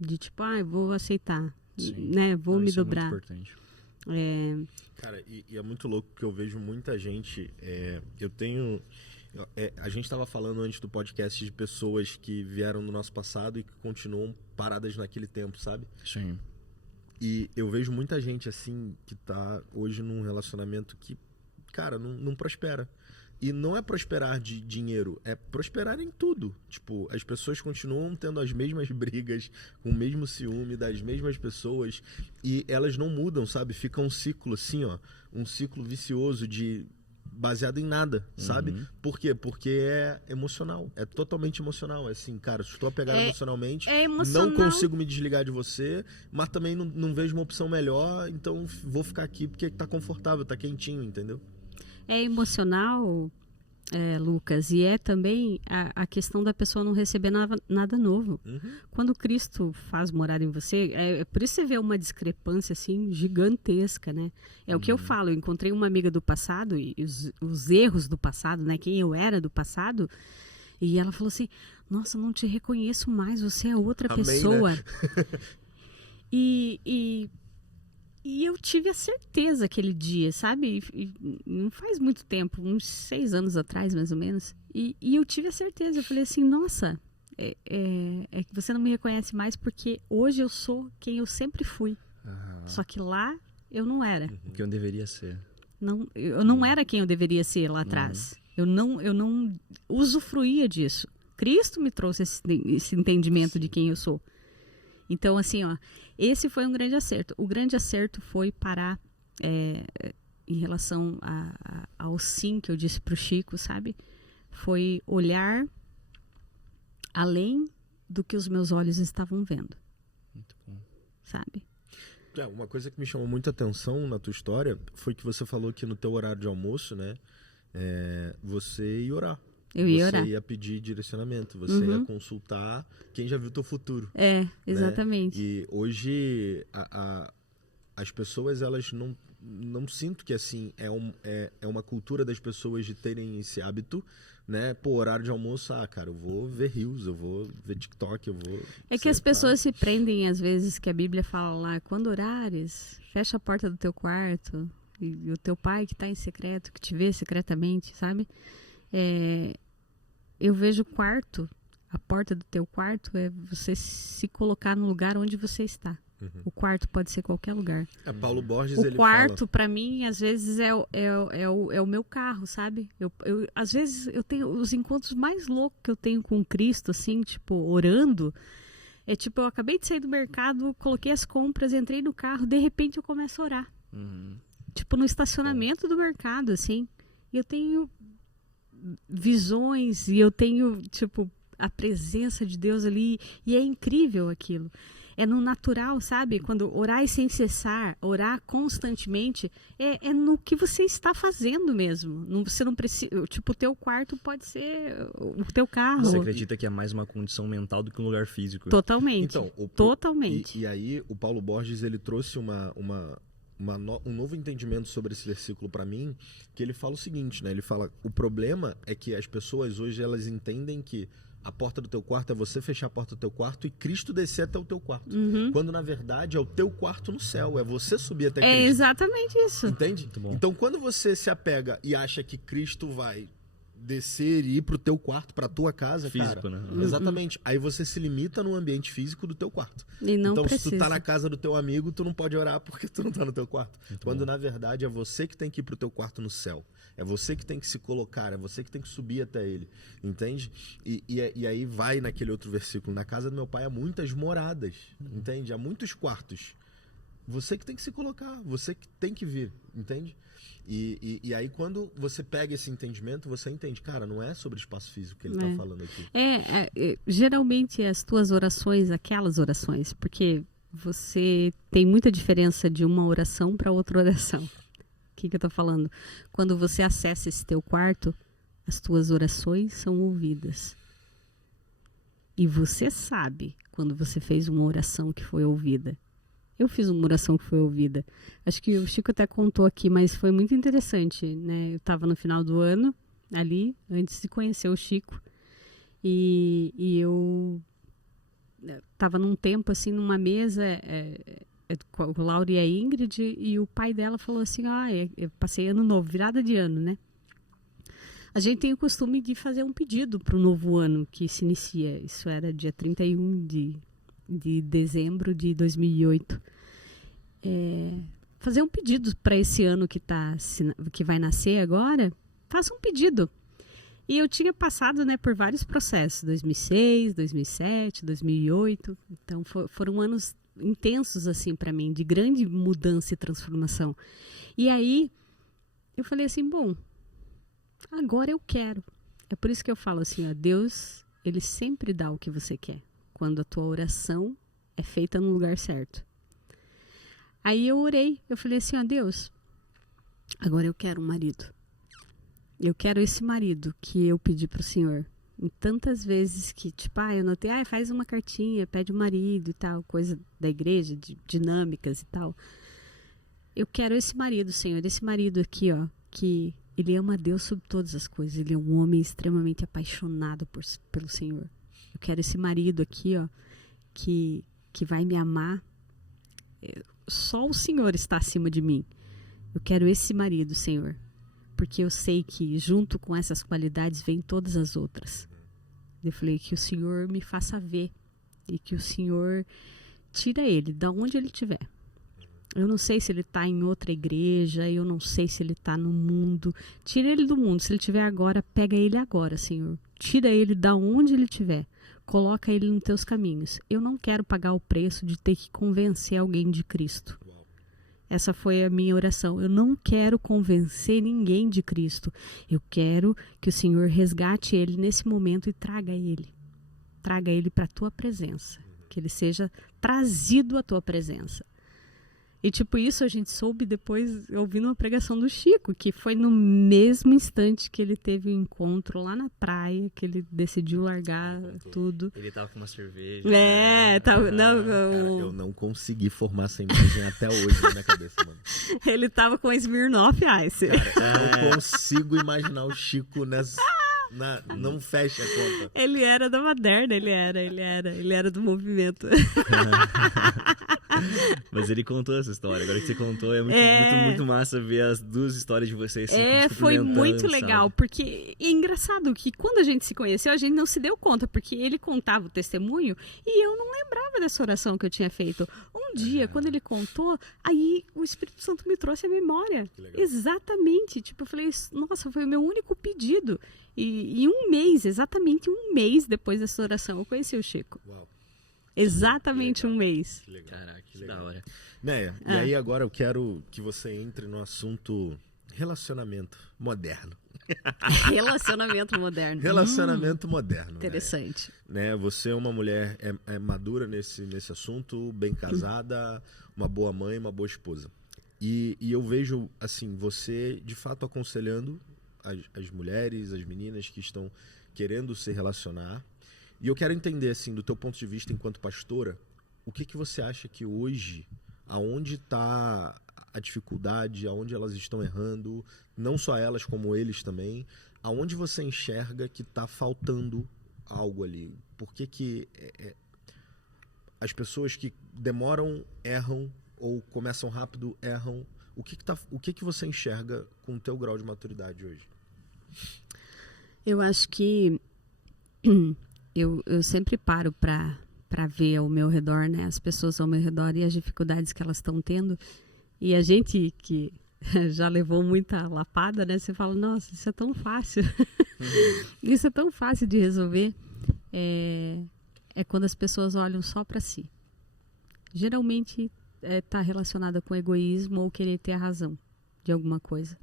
De tipo, eu vou aceitar, né? Vou me dobrar. É muito importante. Cara, e é muito louco que eu vejo muita gente. A gente estava falando antes do podcast de pessoas que vieram no nosso passado e que continuam paradas naquele tempo, sabe? Sim. E eu vejo muita gente assim que tá hoje num relacionamento que, cara, não prospera. E não é prosperar de dinheiro, é prosperar em tudo. Tipo, as pessoas continuam tendo as mesmas brigas, com o mesmo ciúme das mesmas pessoas, e elas não mudam, sabe? Fica um ciclo assim, ó, um ciclo vicioso baseado em nada, sabe? Por quê? Porque é emocional, é totalmente emocional. É assim, cara, estou apegado emocionalmente, não consigo me desligar de você, mas também não vejo uma opção melhor, então vou ficar aqui porque tá confortável, tá quentinho, entendeu? É emocional, Lucas, e é também a questão da pessoa não receber nada novo. Quando Cristo faz morada em você, por isso você vê uma discrepância assim gigantesca, né? É o que eu falo, eu encontrei uma amiga do passado, e os erros do passado, né? Quem eu era do passado, e ela falou assim, nossa, não te reconheço mais, você é outra pessoa. Né? E eu tive a certeza aquele dia, sabe? E não faz muito tempo, uns 6 anos atrás, mais ou menos. E eu tive a certeza. Eu falei assim, nossa, é que você não me reconhece mais porque hoje eu sou quem eu sempre fui. Só que lá eu não era. O que eu deveria ser. Eu não era quem eu deveria ser lá atrás. Eu não usufruía disso. Cristo me trouxe esse entendimento de quem eu sou. Então, assim, ó, esse foi um grande acerto. O grande acerto foi parar em relação ao sim que eu disse pro Chico, sabe? Foi olhar além do que os meus olhos estavam vendo. Muito bom. Sabe? Uma coisa que me chamou muita atenção na tua história foi que você falou que no teu horário de almoço, né, você ia orar. Você ia pedir direcionamento, você ia consultar quem já viu o teu futuro. Exatamente. Né? E hoje as pessoas, elas não sinto que assim é uma cultura das pessoas de terem esse hábito, né? Pô, horário de almoço, cara, eu vou ver Reels, eu vou ver TikTok, eu vou... que as pessoas se prendem, às vezes, que a Bíblia fala lá, quando orares, fecha a porta do teu quarto, e o teu pai que está em secreto, que te vê secretamente, sabe? Eu vejo o quarto, a porta do teu quarto é você se colocar no lugar onde você está. O quarto pode ser qualquer lugar. Paulo Borges, ele quarto, para mim, às vezes é o meu carro, sabe? Às vezes eu tenho os encontros mais loucos que eu tenho com Cristo, assim, tipo, orando. É tipo, eu acabei de sair do mercado, coloquei as compras, entrei no carro, de repente eu começo a orar. Tipo, no estacionamento do mercado, assim. E eu tenho visões e eu tenho, tipo, a presença de Deus ali, e é incrível aquilo. É no natural, sabe? Quando orar sem cessar, orar constantemente, é no que você está fazendo mesmo. Você não precisa, tipo, o teu quarto pode ser o teu carro. Você acredita que é mais uma condição mental do que um lugar físico? Totalmente. Então, totalmente. E aí o Paulo Borges, ele trouxe um novo entendimento sobre esse versículo para mim, que ele fala o seguinte, né? Ele fala, o problema é que as pessoas hoje, elas entendem que a porta do teu quarto é você fechar a porta do teu quarto e Cristo descer até o teu quarto. Quando, na verdade, é o teu quarto no céu, é você subir até Cristo. É exatamente isso. Entende? Então, quando você se apega e acha que Cristo vai descer e ir pro teu quarto, pra tua casa, físico, cara, né? Exatamente. Aí você se limita no ambiente físico do teu quarto. E não então, precisa. se tu tá na casa do teu amigo, tu não pode orar porque tu não tá no teu quarto. Quando, na verdade, é você que tem que ir pro teu quarto no céu. É você que tem que se colocar, é você que tem que subir até ele. Entende? E aí vai naquele outro versículo. Na casa do meu pai há muitas moradas. Entende? Há muitos quartos. Você que tem que se colocar, você que tem que vir. Entende? E aí, quando você pega esse entendimento, você entende, cara, não é sobre espaço físico que ele está falando aqui. Geralmente as tuas orações, aquelas orações, porque você tem muita diferença de uma oração para outra oração. O que eu estou falando? Quando você acessa esse teu quarto, as tuas orações são ouvidas. E você sabe quando você fez uma oração que foi ouvida. Eu fiz uma oração que foi ouvida. Acho que o Chico até contou aqui, mas foi muito interessante, né? Eu estava no final do ano, ali, antes de conhecer o Chico. E eu estava num tempo, assim, numa mesa com o Laura e a Ingrid, e o pai dela falou assim, eu passei ano novo, virada de ano, né? A gente tem o costume de fazer um pedido para o novo ano que se inicia. Isso era dia 31 de dezembro de 2008. Fazer um pedido para esse ano que vai nascer agora, faça um pedido. E eu tinha passado, né, por vários processos, 2006, 2007, 2008. Então foram anos intensos assim para mim, de grande mudança e transformação. E aí eu falei assim, bom, agora eu quero. É por isso que eu falo assim, Deus, ele sempre dá o que você quer, quando a tua oração é feita no lugar certo. Aí eu orei, eu falei assim, Deus, agora eu quero um marido. Eu quero esse marido que eu pedi pro Senhor. Em tantas vezes que, tipo, eu notei, faz uma cartinha, pede um marido e tal, coisa da igreja, de dinâmicas e tal. Eu quero esse marido, Senhor, esse marido aqui, que ele ama a Deus sobre todas as coisas. Ele é um homem extremamente apaixonado pelo Senhor. Eu quero esse marido aqui, que vai me amar. Só o Senhor está acima de mim. Eu quero esse marido, Senhor. Porque eu sei que junto com essas qualidades vem todas as outras. Eu falei que o Senhor me faça ver. E que o Senhor tira ele, da onde ele estiver. Eu não sei se ele está em outra igreja, eu não sei se ele está no mundo. Tira ele do mundo. Se ele estiver agora, pega ele agora, Senhor. Tira ele da onde ele estiver. Coloca ele nos teus caminhos. Eu não quero pagar o preço de ter que convencer alguém de Cristo. Essa foi a minha oração. Eu não quero convencer ninguém de Cristo. Eu quero que o Senhor resgate ele nesse momento e traga ele. Traga ele para a tua presença. Que ele seja trazido à tua presença. E tipo isso a gente soube depois ouvindo uma pregação do Chico, que foi no mesmo instante que ele teve um encontro lá na praia, que ele decidiu largar tudo. Ele tava com uma cerveja. Cara, eu não consegui formar essa imagem até hoje na minha cabeça, mano. Ele tava com a Smirnoff Ice. Cara, eu não consigo imaginar o Chico nessa... não fecha a conta. Ele era da Maderna, ele era do movimento. Mas ele contou essa história. Agora que você contou, é muito massa ver as duas histórias de vocês. Foi muito legal, sabe? Porque é engraçado que quando a gente se conheceu, a gente não se deu conta, porque ele contava o testemunho e eu não lembrava dessa oração que eu tinha feito. Um dia, quando ele contou, aí o Espírito Santo me trouxe a memória. Exatamente. Tipo, eu falei, nossa, foi o meu único pedido. E exatamente um mês depois dessa oração, eu conheci o Chico. Uau. Exatamente um mês. Que legal. Caraca, que da hora. Neia, e aí agora eu quero que você entre no assunto relacionamento moderno. Relacionamento moderno. Relacionamento moderno. Interessante. Né? Você é uma mulher madura nesse assunto, bem casada, uma boa mãe, uma boa esposa. E eu vejo, assim, você de fato aconselhando as mulheres, as meninas que estão querendo se relacionar. E eu quero entender, assim, do teu ponto de vista enquanto pastora, o que você acha que hoje, aonde está a dificuldade, aonde elas estão errando, não só elas, como eles também, aonde você enxerga que está faltando algo ali? Por que as pessoas que demoram, erram, ou começam rápido, erram? O que você enxerga com o teu grau de maturidade hoje? Eu acho que eu sempre paro para ver ao meu redor, né, as pessoas ao meu redor e as dificuldades que elas estão tendo. E a gente que já levou muita lapada, né, você fala, nossa, isso é tão fácil. Isso é tão fácil de resolver. É quando as pessoas olham só para si. Geralmente está relacionada com egoísmo ou querer ter a razão de alguma coisa.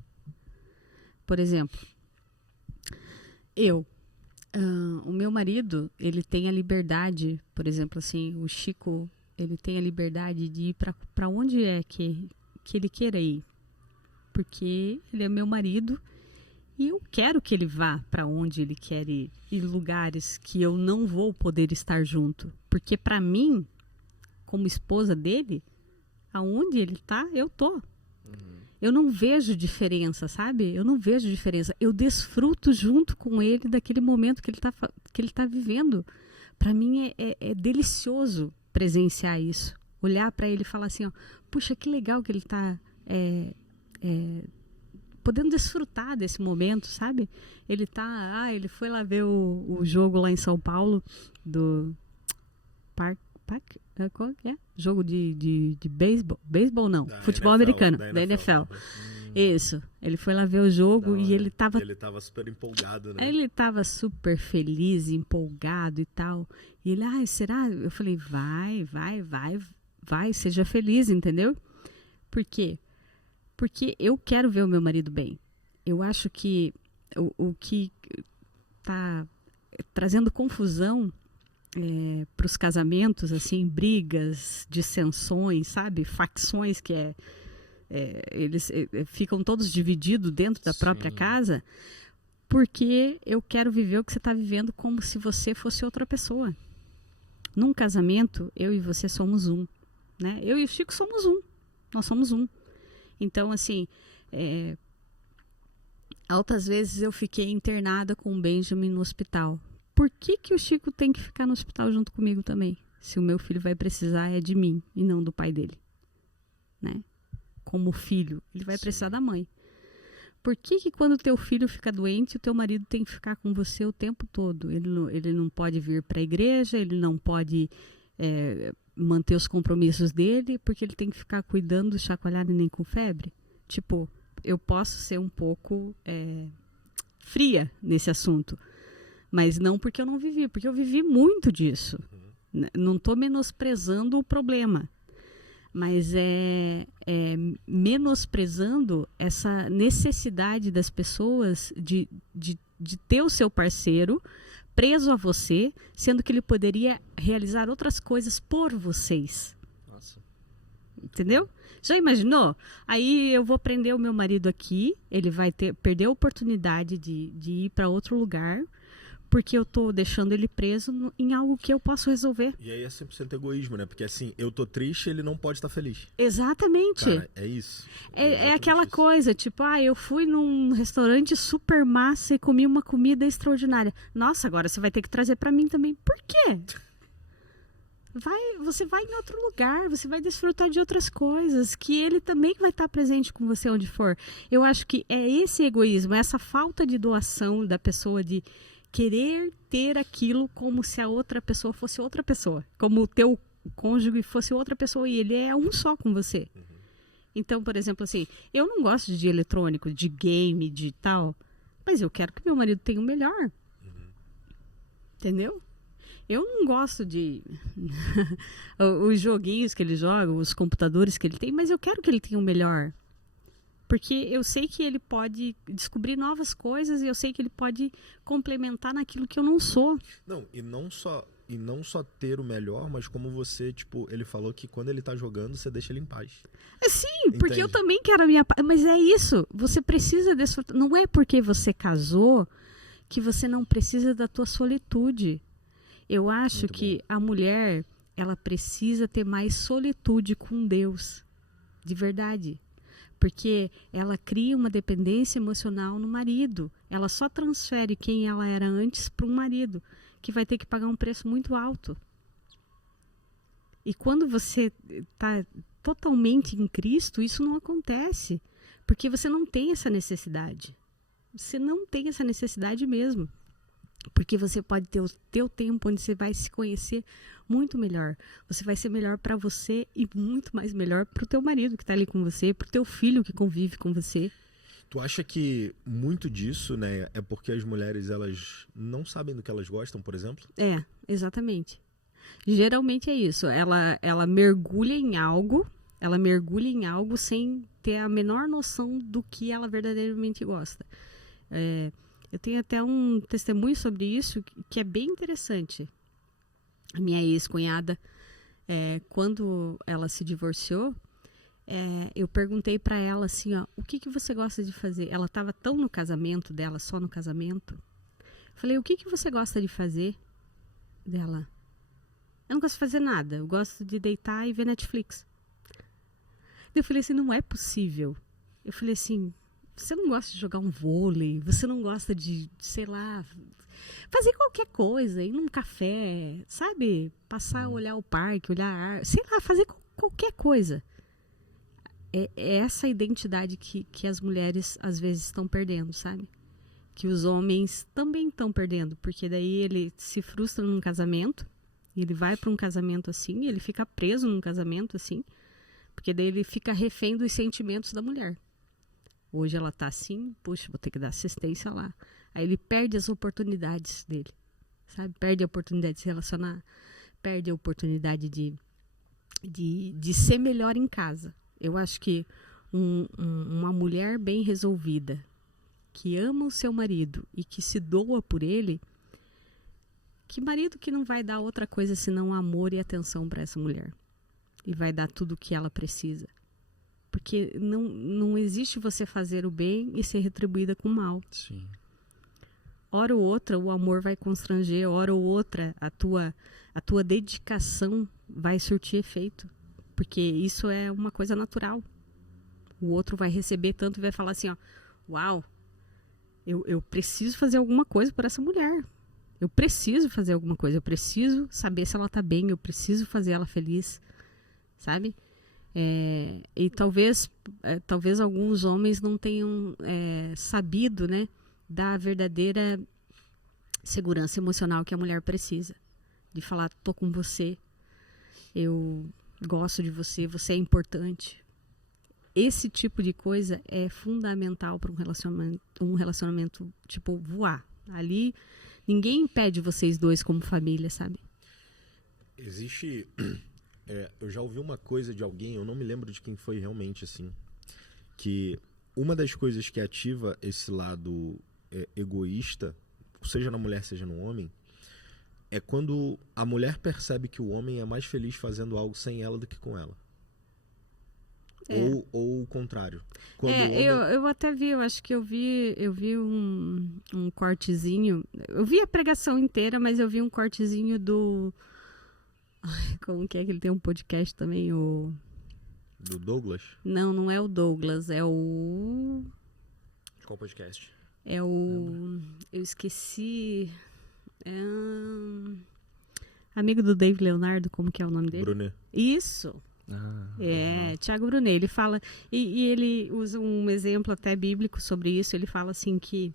Por exemplo, o meu marido, ele tem a liberdade, por exemplo, assim, o Chico, ele tem a liberdade de ir para onde é que ele queira ir. Porque ele é meu marido e eu quero que ele vá para onde ele quer ir. E lugares que eu não vou poder estar junto. Porque para mim, como esposa dele, aonde ele tá, eu tô. Eu não vejo diferença, sabe? Eu não vejo diferença. Eu desfruto junto com ele daquele momento que ele tá vivendo. Para mim é delicioso presenciar isso. Olhar para ele e falar assim, ó, puxa, que legal que ele está podendo desfrutar desse momento, sabe? Ele foi lá ver o jogo lá em São Paulo do qual que é? Jogo de beisebol. Beisebol não, futebol americano, da NFL. Isso. Ele foi lá ver o jogo e ele tava super empolgado, né? Ele tava super feliz, empolgado e tal. E ele, será? Eu falei, vai, seja feliz, entendeu? Por quê? Porque eu quero ver o meu marido bem. Eu acho que o que tá trazendo confusão para os casamentos, assim, brigas, dissensões, sabe? Facções que eles ficam todos divididos dentro da própria casa, porque eu quero viver o que você está vivendo como se você fosse outra pessoa. Num casamento, eu e você somos um, né? Eu e o Chico somos um. Nós somos um. Então, assim, altas vezes eu fiquei internada com o Benjamin no hospital. Por que o Chico tem que ficar no hospital junto comigo também? Se o meu filho vai precisar é de mim e não do pai dele, né? Como filho, ele vai precisar da mãe. Por que quando o teu filho fica doente, o teu marido tem que ficar com você o tempo todo? Ele não pode vir para a igreja, ele não pode manter os compromissos dele, porque ele tem que ficar cuidando, chacoalhar neném com febre? Tipo, eu posso ser um pouco fria nesse assunto, mas não porque eu não vivi, porque eu vivi muito disso. Não estou menosprezando o problema, mas menosprezando essa necessidade das pessoas de ter o seu parceiro preso a você, sendo que ele poderia realizar outras coisas por vocês. Nossa. Entendeu? Já imaginou? Aí eu vou prender o meu marido aqui, ele vai perder a oportunidade de ir para outro lugar, porque eu estou deixando ele preso em algo que eu posso resolver. E aí é 100% egoísmo, né? Porque assim, eu tô triste, ele não pode estar feliz. Exatamente. Cara, é isso. É aquela coisa, tipo, eu fui num restaurante super massa e comi uma comida extraordinária. Nossa, agora você vai ter que trazer para mim também. Por quê? Você vai em outro lugar, você vai desfrutar de outras coisas, que ele também vai estar presente com você onde for. Eu acho que é esse egoísmo, essa falta de doação da pessoa de querer ter aquilo como se a outra pessoa fosse outra pessoa. Como o teu cônjuge fosse outra pessoa e ele é um só com você. Então, por exemplo, assim, eu não gosto de eletrônico, de game, de tal, mas eu quero que meu marido tenha o melhor. Entendeu? Eu não gosto de os joguinhos que ele joga, os computadores que ele tem, mas eu quero que ele tenha o melhor. Porque eu sei que ele pode descobrir novas coisas e eu sei que ele pode complementar naquilo que eu não sou. Não, e não só ter o melhor, mas como você, tipo, ele falou que quando ele tá jogando, você deixa ele em paz. Sim, Entende? porque eu também quero a minha paz. Mas é isso, você precisa desfrutar. Não é porque você casou que você não precisa da tua solitude. Eu acho Muito que bom. a mulher, ela precisa ter mais solitude com Deus. De verdade. Porque ela cria uma dependência emocional no marido. Ela só transfere quem ela era antes para um marido, que vai ter que pagar um preço muito alto. E quando você está totalmente em Cristo, isso não acontece. Porque você não tem essa necessidade. Você não tem essa necessidade mesmo. Porque você pode ter o teu tempo onde você vai se conhecer muito melhor. Você vai ser melhor para você e muito mais melhor para o teu marido que está ali com você, para o teu filho que convive com você. Tu acha que muito disso, né, é porque as mulheres, elas não sabem do que elas gostam, por exemplo? Exatamente. Geralmente é isso. Ela mergulha em algo sem ter a menor noção do que ela verdadeiramente gosta. Eu tenho até um testemunho sobre isso que é bem interessante. A minha ex-cunhada, quando ela se divorciou, eu perguntei para ela assim, o que você gosta de fazer? Ela estava tão no casamento dela, só no casamento. Falei, o que você gosta de fazer? Dela, eu não gosto de fazer nada, eu gosto de deitar e ver Netflix. Eu falei assim, não é possível. Eu falei assim, você não gosta de jogar um vôlei? Você não gosta de, sei lá, fazer qualquer coisa, ir num café, sabe? Passar, olhar o parque, olhar a árvore, sei lá, fazer qualquer coisa. É essa identidade que as mulheres às vezes estão perdendo, sabe? Que os homens também estão perdendo, porque daí ele se frustra num casamento, ele vai para um casamento assim, ele fica preso num casamento assim, porque daí ele fica refém dos sentimentos da mulher. Hoje ela tá assim, puxa, vou ter que dar assistência lá. Aí ele perde as oportunidades dele, sabe? Perde a oportunidade de se relacionar, perde a oportunidade de ser melhor em casa. Eu acho que uma mulher bem resolvida, que ama o seu marido e que se doa por ele, que marido que não vai dar outra coisa senão amor e atenção para essa mulher? E vai dar tudo o que ela precisa. Porque não existe você fazer o bem e ser retribuída com o mal. Sim. Hora ou outra o amor vai constranger, hora ou outra a tua dedicação vai surtir efeito. Porque isso é uma coisa natural. O outro vai receber tanto e vai falar assim, ó, uau, eu preciso fazer alguma coisa por essa mulher. Eu preciso fazer alguma coisa, eu preciso saber se ela tá bem, eu preciso fazer ela feliz, sabe? E talvez alguns homens não tenham sabido, né, da verdadeira segurança emocional que a mulher precisa. De falar, tô com você, eu gosto de você, você é importante. Esse tipo de coisa é fundamental para um relacionamento tipo voar. Ali ninguém impede vocês dois como família, sabe? Existe... eu já ouvi uma coisa de alguém, eu não me lembro de quem foi realmente, assim, que uma das coisas que ativa esse lado egoísta, seja na mulher, seja no homem, é quando a mulher percebe que o homem é mais feliz fazendo algo sem ela do que com ela. Ou o contrário. Quando o homem... eu até vi, eu acho que eu vi um cortezinho, eu vi a pregação inteira, mas eu vi um cortezinho do... Como que é que ele tem um podcast também? Do Douglas? Não é o Douglas, é o... De qual podcast? É o... Eu esqueci... Amigo do Dave Leonardo, como que é o nome dele? Brunet. Isso! Thiago Brunet. Ele fala... E ele usa um exemplo até bíblico sobre isso. Ele fala assim que...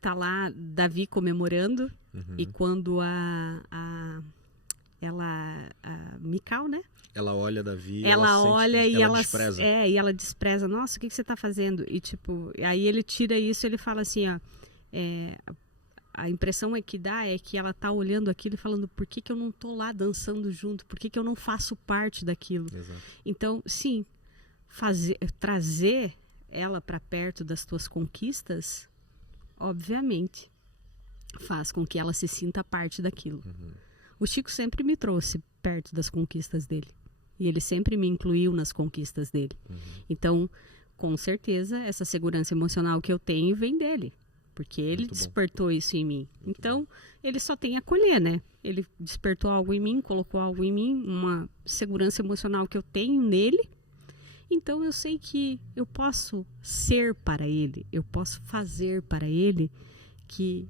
tá lá Davi comemorando, e quando a Mical, né? Ela olha Davi, ela olha e ela despreza. E ela despreza. Nossa, o que você tá fazendo? E tipo, aí ele tira isso, ele fala assim, ó, a impressão que dá é que ela tá olhando aquilo e falando, por que eu não tô lá dançando junto? Por que eu não faço parte daquilo? Exato. Então, sim, trazer ela para perto das tuas conquistas, obviamente, faz com que ela se sinta parte daquilo. O Chico sempre me trouxe perto das conquistas dele. E ele sempre me incluiu nas conquistas dele. Então, com certeza, essa segurança emocional que eu tenho vem dele. Porque ele despertou isso em mim. Então, ele só tem a acolher, né? Ele despertou algo em mim, colocou algo em mim, uma segurança emocional que eu tenho nele. Então, eu sei que eu posso ser para ele, eu posso fazer para ele, que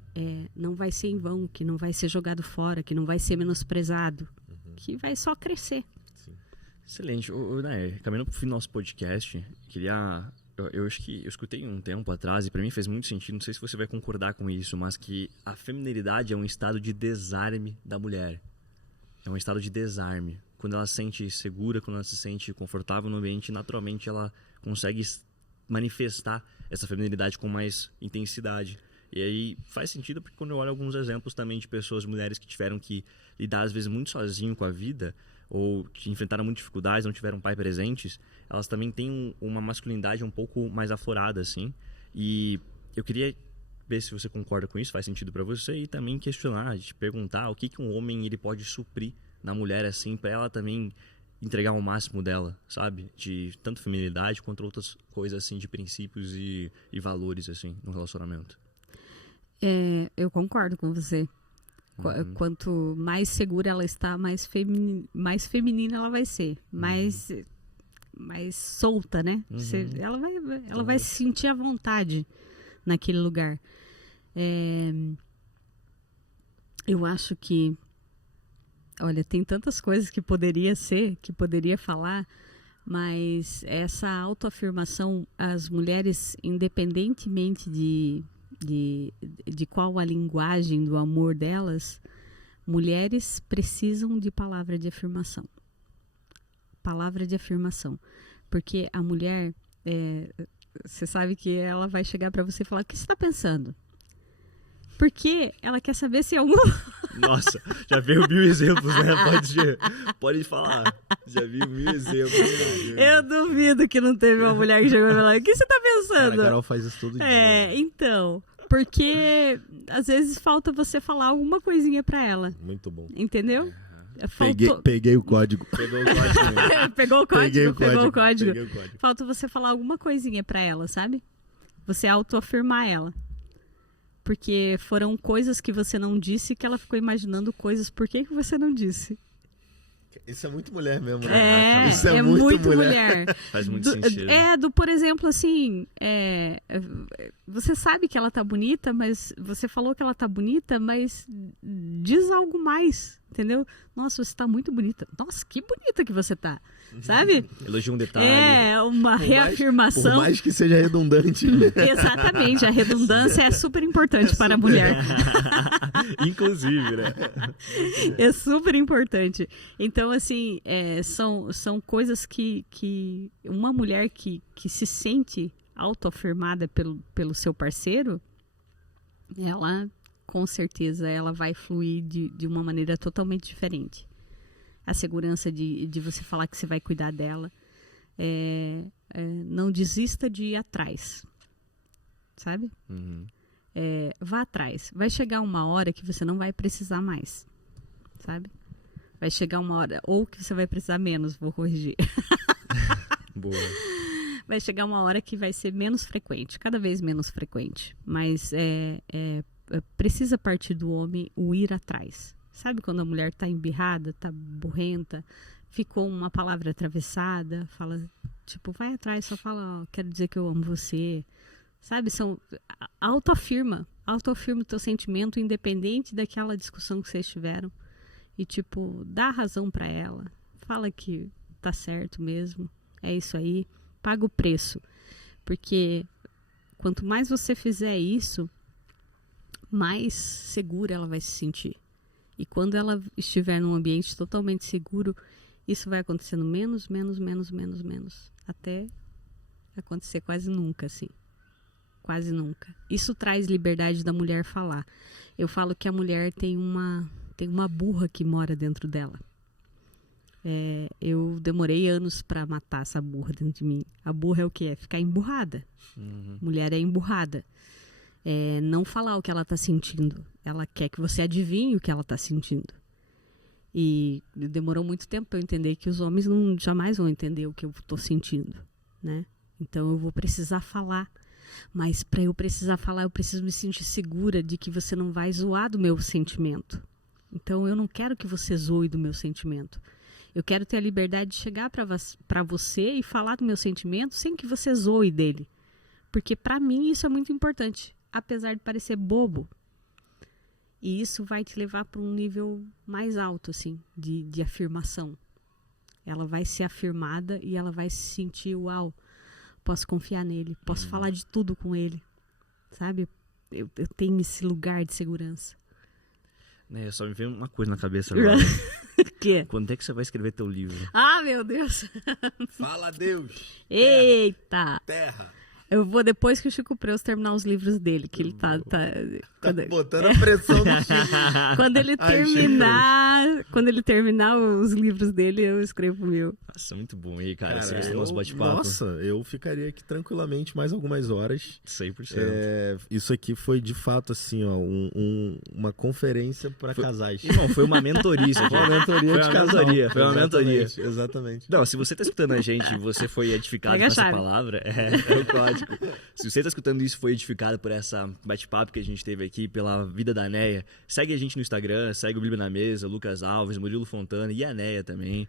não vai ser em vão, que não vai ser jogado fora, que não vai ser menosprezado, que vai só crescer. Sim. Excelente. Nair, caminhando para o fim do nosso podcast, eu acho que eu escutei um tempo atrás e para mim fez muito sentido, não sei se você vai concordar com isso, mas que a feminilidade é um estado de desarme da mulher. É um estado de desarme. Quando ela se sente segura, quando ela se sente confortável no ambiente, naturalmente ela consegue manifestar essa feminilidade com mais intensidade. E aí faz sentido porque quando eu olho alguns exemplos também de pessoas, mulheres que tiveram que lidar às vezes muito sozinho com a vida, ou que enfrentaram muitas dificuldades, não tiveram pai presentes, elas também têm uma masculinidade um pouco mais aflorada, assim. E eu queria ver se você concorda com isso, faz sentido para você, e também questionar, te perguntar o que um homem ele pode suprir na mulher, assim, para ela também entregar o máximo dela, sabe? De tanto feminilidade quanto outras coisas, assim, de princípios e valores, assim, no relacionamento. Eu concordo com você. Quanto mais segura ela está, mais feminina ela vai ser. mais solta, né? Ela vai se sentir à vontade naquele lugar. Eu acho que, olha, tem tantas coisas que poderia ser, que poderia falar, mas essa autoafirmação, as mulheres, independentemente de qual a linguagem do amor delas, mulheres precisam de palavra de afirmação. Palavra de afirmação. Porque a mulher, você sabe que ela vai chegar para você e falar: o que você está pensando? Porque ela quer saber se algum... Nossa, já veio 1000 exemplos, né? Pode falar. Já vi 1000 exemplos. Eu duvido que não teve uma mulher que chegou e falou: o que você está pensando? Cara, a Carol faz isso todo dia. Então... Porque às vezes falta você falar alguma coisinha pra ela. Muito bom. Entendeu? Peguei o código. Pegou o código. Pegou o código? Pegou o código. Peguei o código. Falta você falar alguma coisinha pra ela, sabe? Você autoafirmar ela. Porque foram coisas que você não disse que ela ficou imaginando coisas. Por que você não disse? Isso é muito mulher mesmo, né? Isso é muito mulher. Faz muito sentido. Por exemplo, assim, você sabe que ela tá bonita, mas você falou que ela tá bonita, mas diz algo mais, entendeu? Nossa, você tá muito bonita. Nossa, que bonita que você tá, sabe? Elogio um detalhe. Uma reafirmação. Por mais que seja redundante. Exatamente, a redundância é super importante para a mulher. Inclusive, né? É super importante. Então, assim, são coisas que uma mulher que se sente autoafirmada pelo seu parceiro, ela, com certeza, ela vai fluir de uma maneira totalmente diferente. A segurança de você falar que você vai cuidar dela. Não desista de ir atrás, sabe? Uhum. Vá atrás. Vai chegar uma hora que você não vai precisar mais, sabe? Vai chegar uma hora, ou que você vai precisar menos, vou corrigir. Boa. Vai chegar uma hora que vai ser menos frequente, cada vez menos frequente. Mas precisa partir do homem o ir atrás. Sabe quando a mulher está embirrada, está burrenta, ficou uma palavra atravessada, fala, tipo, vai atrás, só fala, quero dizer que eu amo você. Sabe, autoafirma o teu sentimento, independente daquela discussão que vocês tiveram. E, tipo, dá razão pra ela. Fala que tá certo mesmo. É isso aí. Paga o preço. Porque quanto mais você fizer isso, mais segura ela vai se sentir. E quando ela estiver num ambiente totalmente seguro, isso vai acontecendo menos. Até acontecer quase nunca, assim. Quase nunca. Isso traz liberdade da mulher falar. Eu falo que a mulher tem uma burra que mora dentro dela. Eu demorei anos para matar essa burra dentro de mim. A burra é o quê? É ficar emburrada. Uhum. Mulher é emburrada. Não falar o que ela está sentindo. Ela quer que você adivinhe o que ela está sentindo. E demorou muito tempo para eu entender que os homens jamais vão entender o que eu estou sentindo, né? Então eu vou precisar falar. Mas para eu precisar falar, eu preciso me sentir segura de que você não vai zoar do meu sentimento. Então eu não quero que você zoe do meu sentimento. Eu quero ter a liberdade de chegar para você e falar do meu sentimento sem que você zoe dele. Porque para mim isso é muito importante, apesar de parecer bobo. E isso vai te levar para um nível mais alto, assim, de afirmação. Ela vai ser afirmada e ela vai se sentir, uau, posso confiar nele, posso falar de tudo com ele, sabe? Eu tenho esse lugar de segurança. Só me veio uma coisa na cabeça agora. Que? Quando é que você vai escrever teu livro? Ah, meu Deus! Fala, Deus! Eita! Terra! Eu vou depois que o Chico Preus terminar os livros dele, que ele tá botando a pressão no Chico. Quando ele terminar os livros dele, eu escrevo o meu. Nossa, muito bom aí, cara. Você gostou do nosso bate-papo? Nossa, eu ficaria aqui tranquilamente mais algumas horas. 100%. Isso aqui foi, de fato, assim, ó, uma conferência para casais. Não, foi uma mentoria. Foi uma mentoria de casal. Foi uma mentoria. Exatamente. Não, se você tá escutando a gente e você foi edificado por essa palavra, é o código. Se você tá escutando isso, foi edificado por essa bate-papo que a gente teve aqui, pela vida da Neia, segue a gente no Instagram, segue o Bíblia na Mesa, Lucas Alves, Murilo Fontana e a Neia também.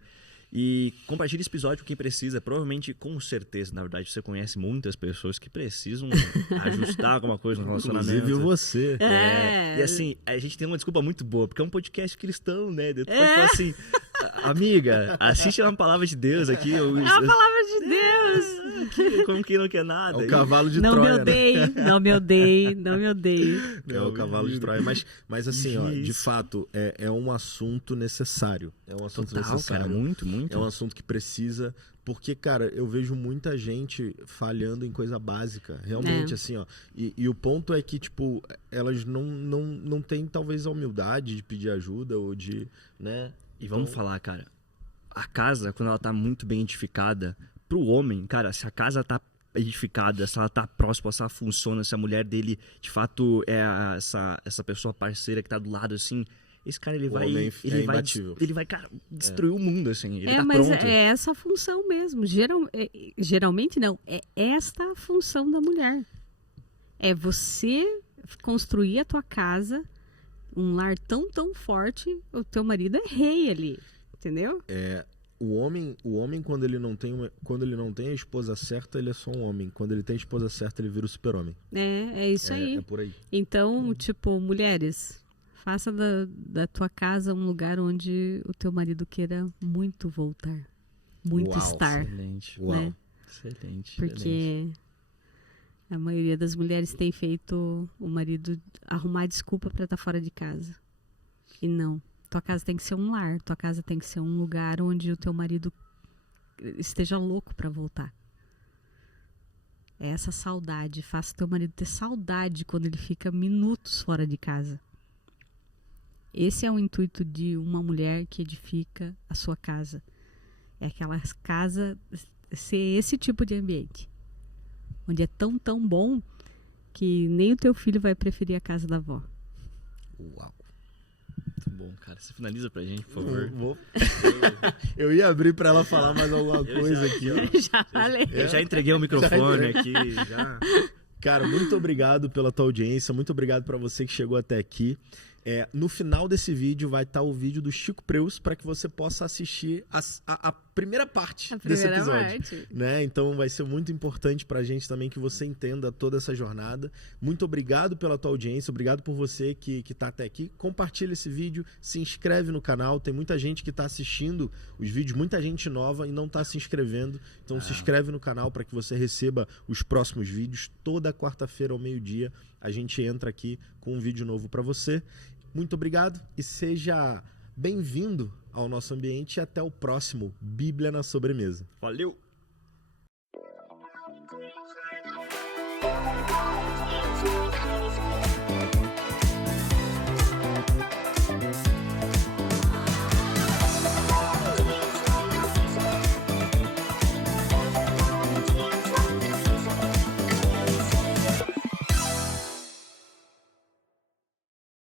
E compartilhe esse episódio com quem precisa. Provavelmente, com certeza, na verdade, você conhece muitas pessoas que precisam ajustar alguma coisa no relacionamento. Inclusive você. E assim, a gente tem uma desculpa muito boa, porque é um podcast cristão, né? Tu pode falar assim, amiga, assiste uma palavra de Deus aqui. É a palavra de Deus. Como que não quer nada. É o cavalo de Não Troia, me odeie, não me odeie, não me odeie. É o cavalo de Troia. Mas assim, ó, de fato, é um assunto necessário. É um assunto Total, necessário. cara, muito, muito. É um assunto que precisa... Porque, cara, eu vejo muita gente falhando em coisa básica. Realmente, assim, ó. E o ponto é que, tipo, elas não têm, talvez, a humildade de pedir ajuda ou de, né? E vamos falar, cara, a casa, quando ela tá muito bem edificada, pro homem, cara, se a casa tá edificada, se ela tá próxima, se ela funciona, se a mulher dele, de fato, é essa pessoa parceira que tá do lado, assim... Esse cara, ele vai, cara, destruir o mundo, assim. Ele tá mas pronto. é essa a função mesmo. Geralmente não. É esta a função da mulher. É você construir a tua casa, um lar tão forte, o teu marido é rei ali. Entendeu? O homem quando ele não tem a esposa certa, ele é só um homem. Quando ele tem a esposa certa, ele vira o super-homem. É isso aí. É por aí. Então, tipo, mulheres... Faça da tua casa um lugar onde o teu marido queira muito voltar. Muito estar. Excelente. Né? Excelente. Porque a maioria das mulheres tem feito o marido arrumar desculpa para estar fora de casa. E não. Tua casa tem que ser um lar. Tua casa tem que ser um lugar onde o teu marido esteja louco para voltar. É essa saudade. Faça o teu marido ter saudade quando ele fica minutos fora de casa. Esse é o intuito de uma mulher que edifica a sua casa. É aquela casa ser esse tipo de ambiente. Onde é tão bom que nem o teu filho vai preferir a casa da avó. Uau. Muito bom, cara. Você finaliza pra gente, por favor. Eu ia abrir pra ela falar mais alguma coisa aqui, ó. Já falei. Eu já entreguei o microfone aqui, já. Cara, muito obrigado pela tua audiência. Muito obrigado pra você que chegou até aqui. No final desse vídeo vai estar o vídeo do Chico Preus para que você possa assistir a primeira parte desse episódio. Né? Então vai ser muito importante para a gente também que você entenda toda essa jornada. Muito obrigado pela tua audiência, obrigado por você que está até aqui. Compartilha esse vídeo, se inscreve no canal. Tem muita gente que está assistindo os vídeos, muita gente nova e não está se inscrevendo. Então se inscreve no canal para que você receba os próximos vídeos. Toda quarta-feira ao meio-dia a gente entra aqui com um vídeo novo para você. Muito obrigado e seja bem-vindo ao nosso ambiente e até o próximo Bíblia na Sobremesa. Valeu! Thank you.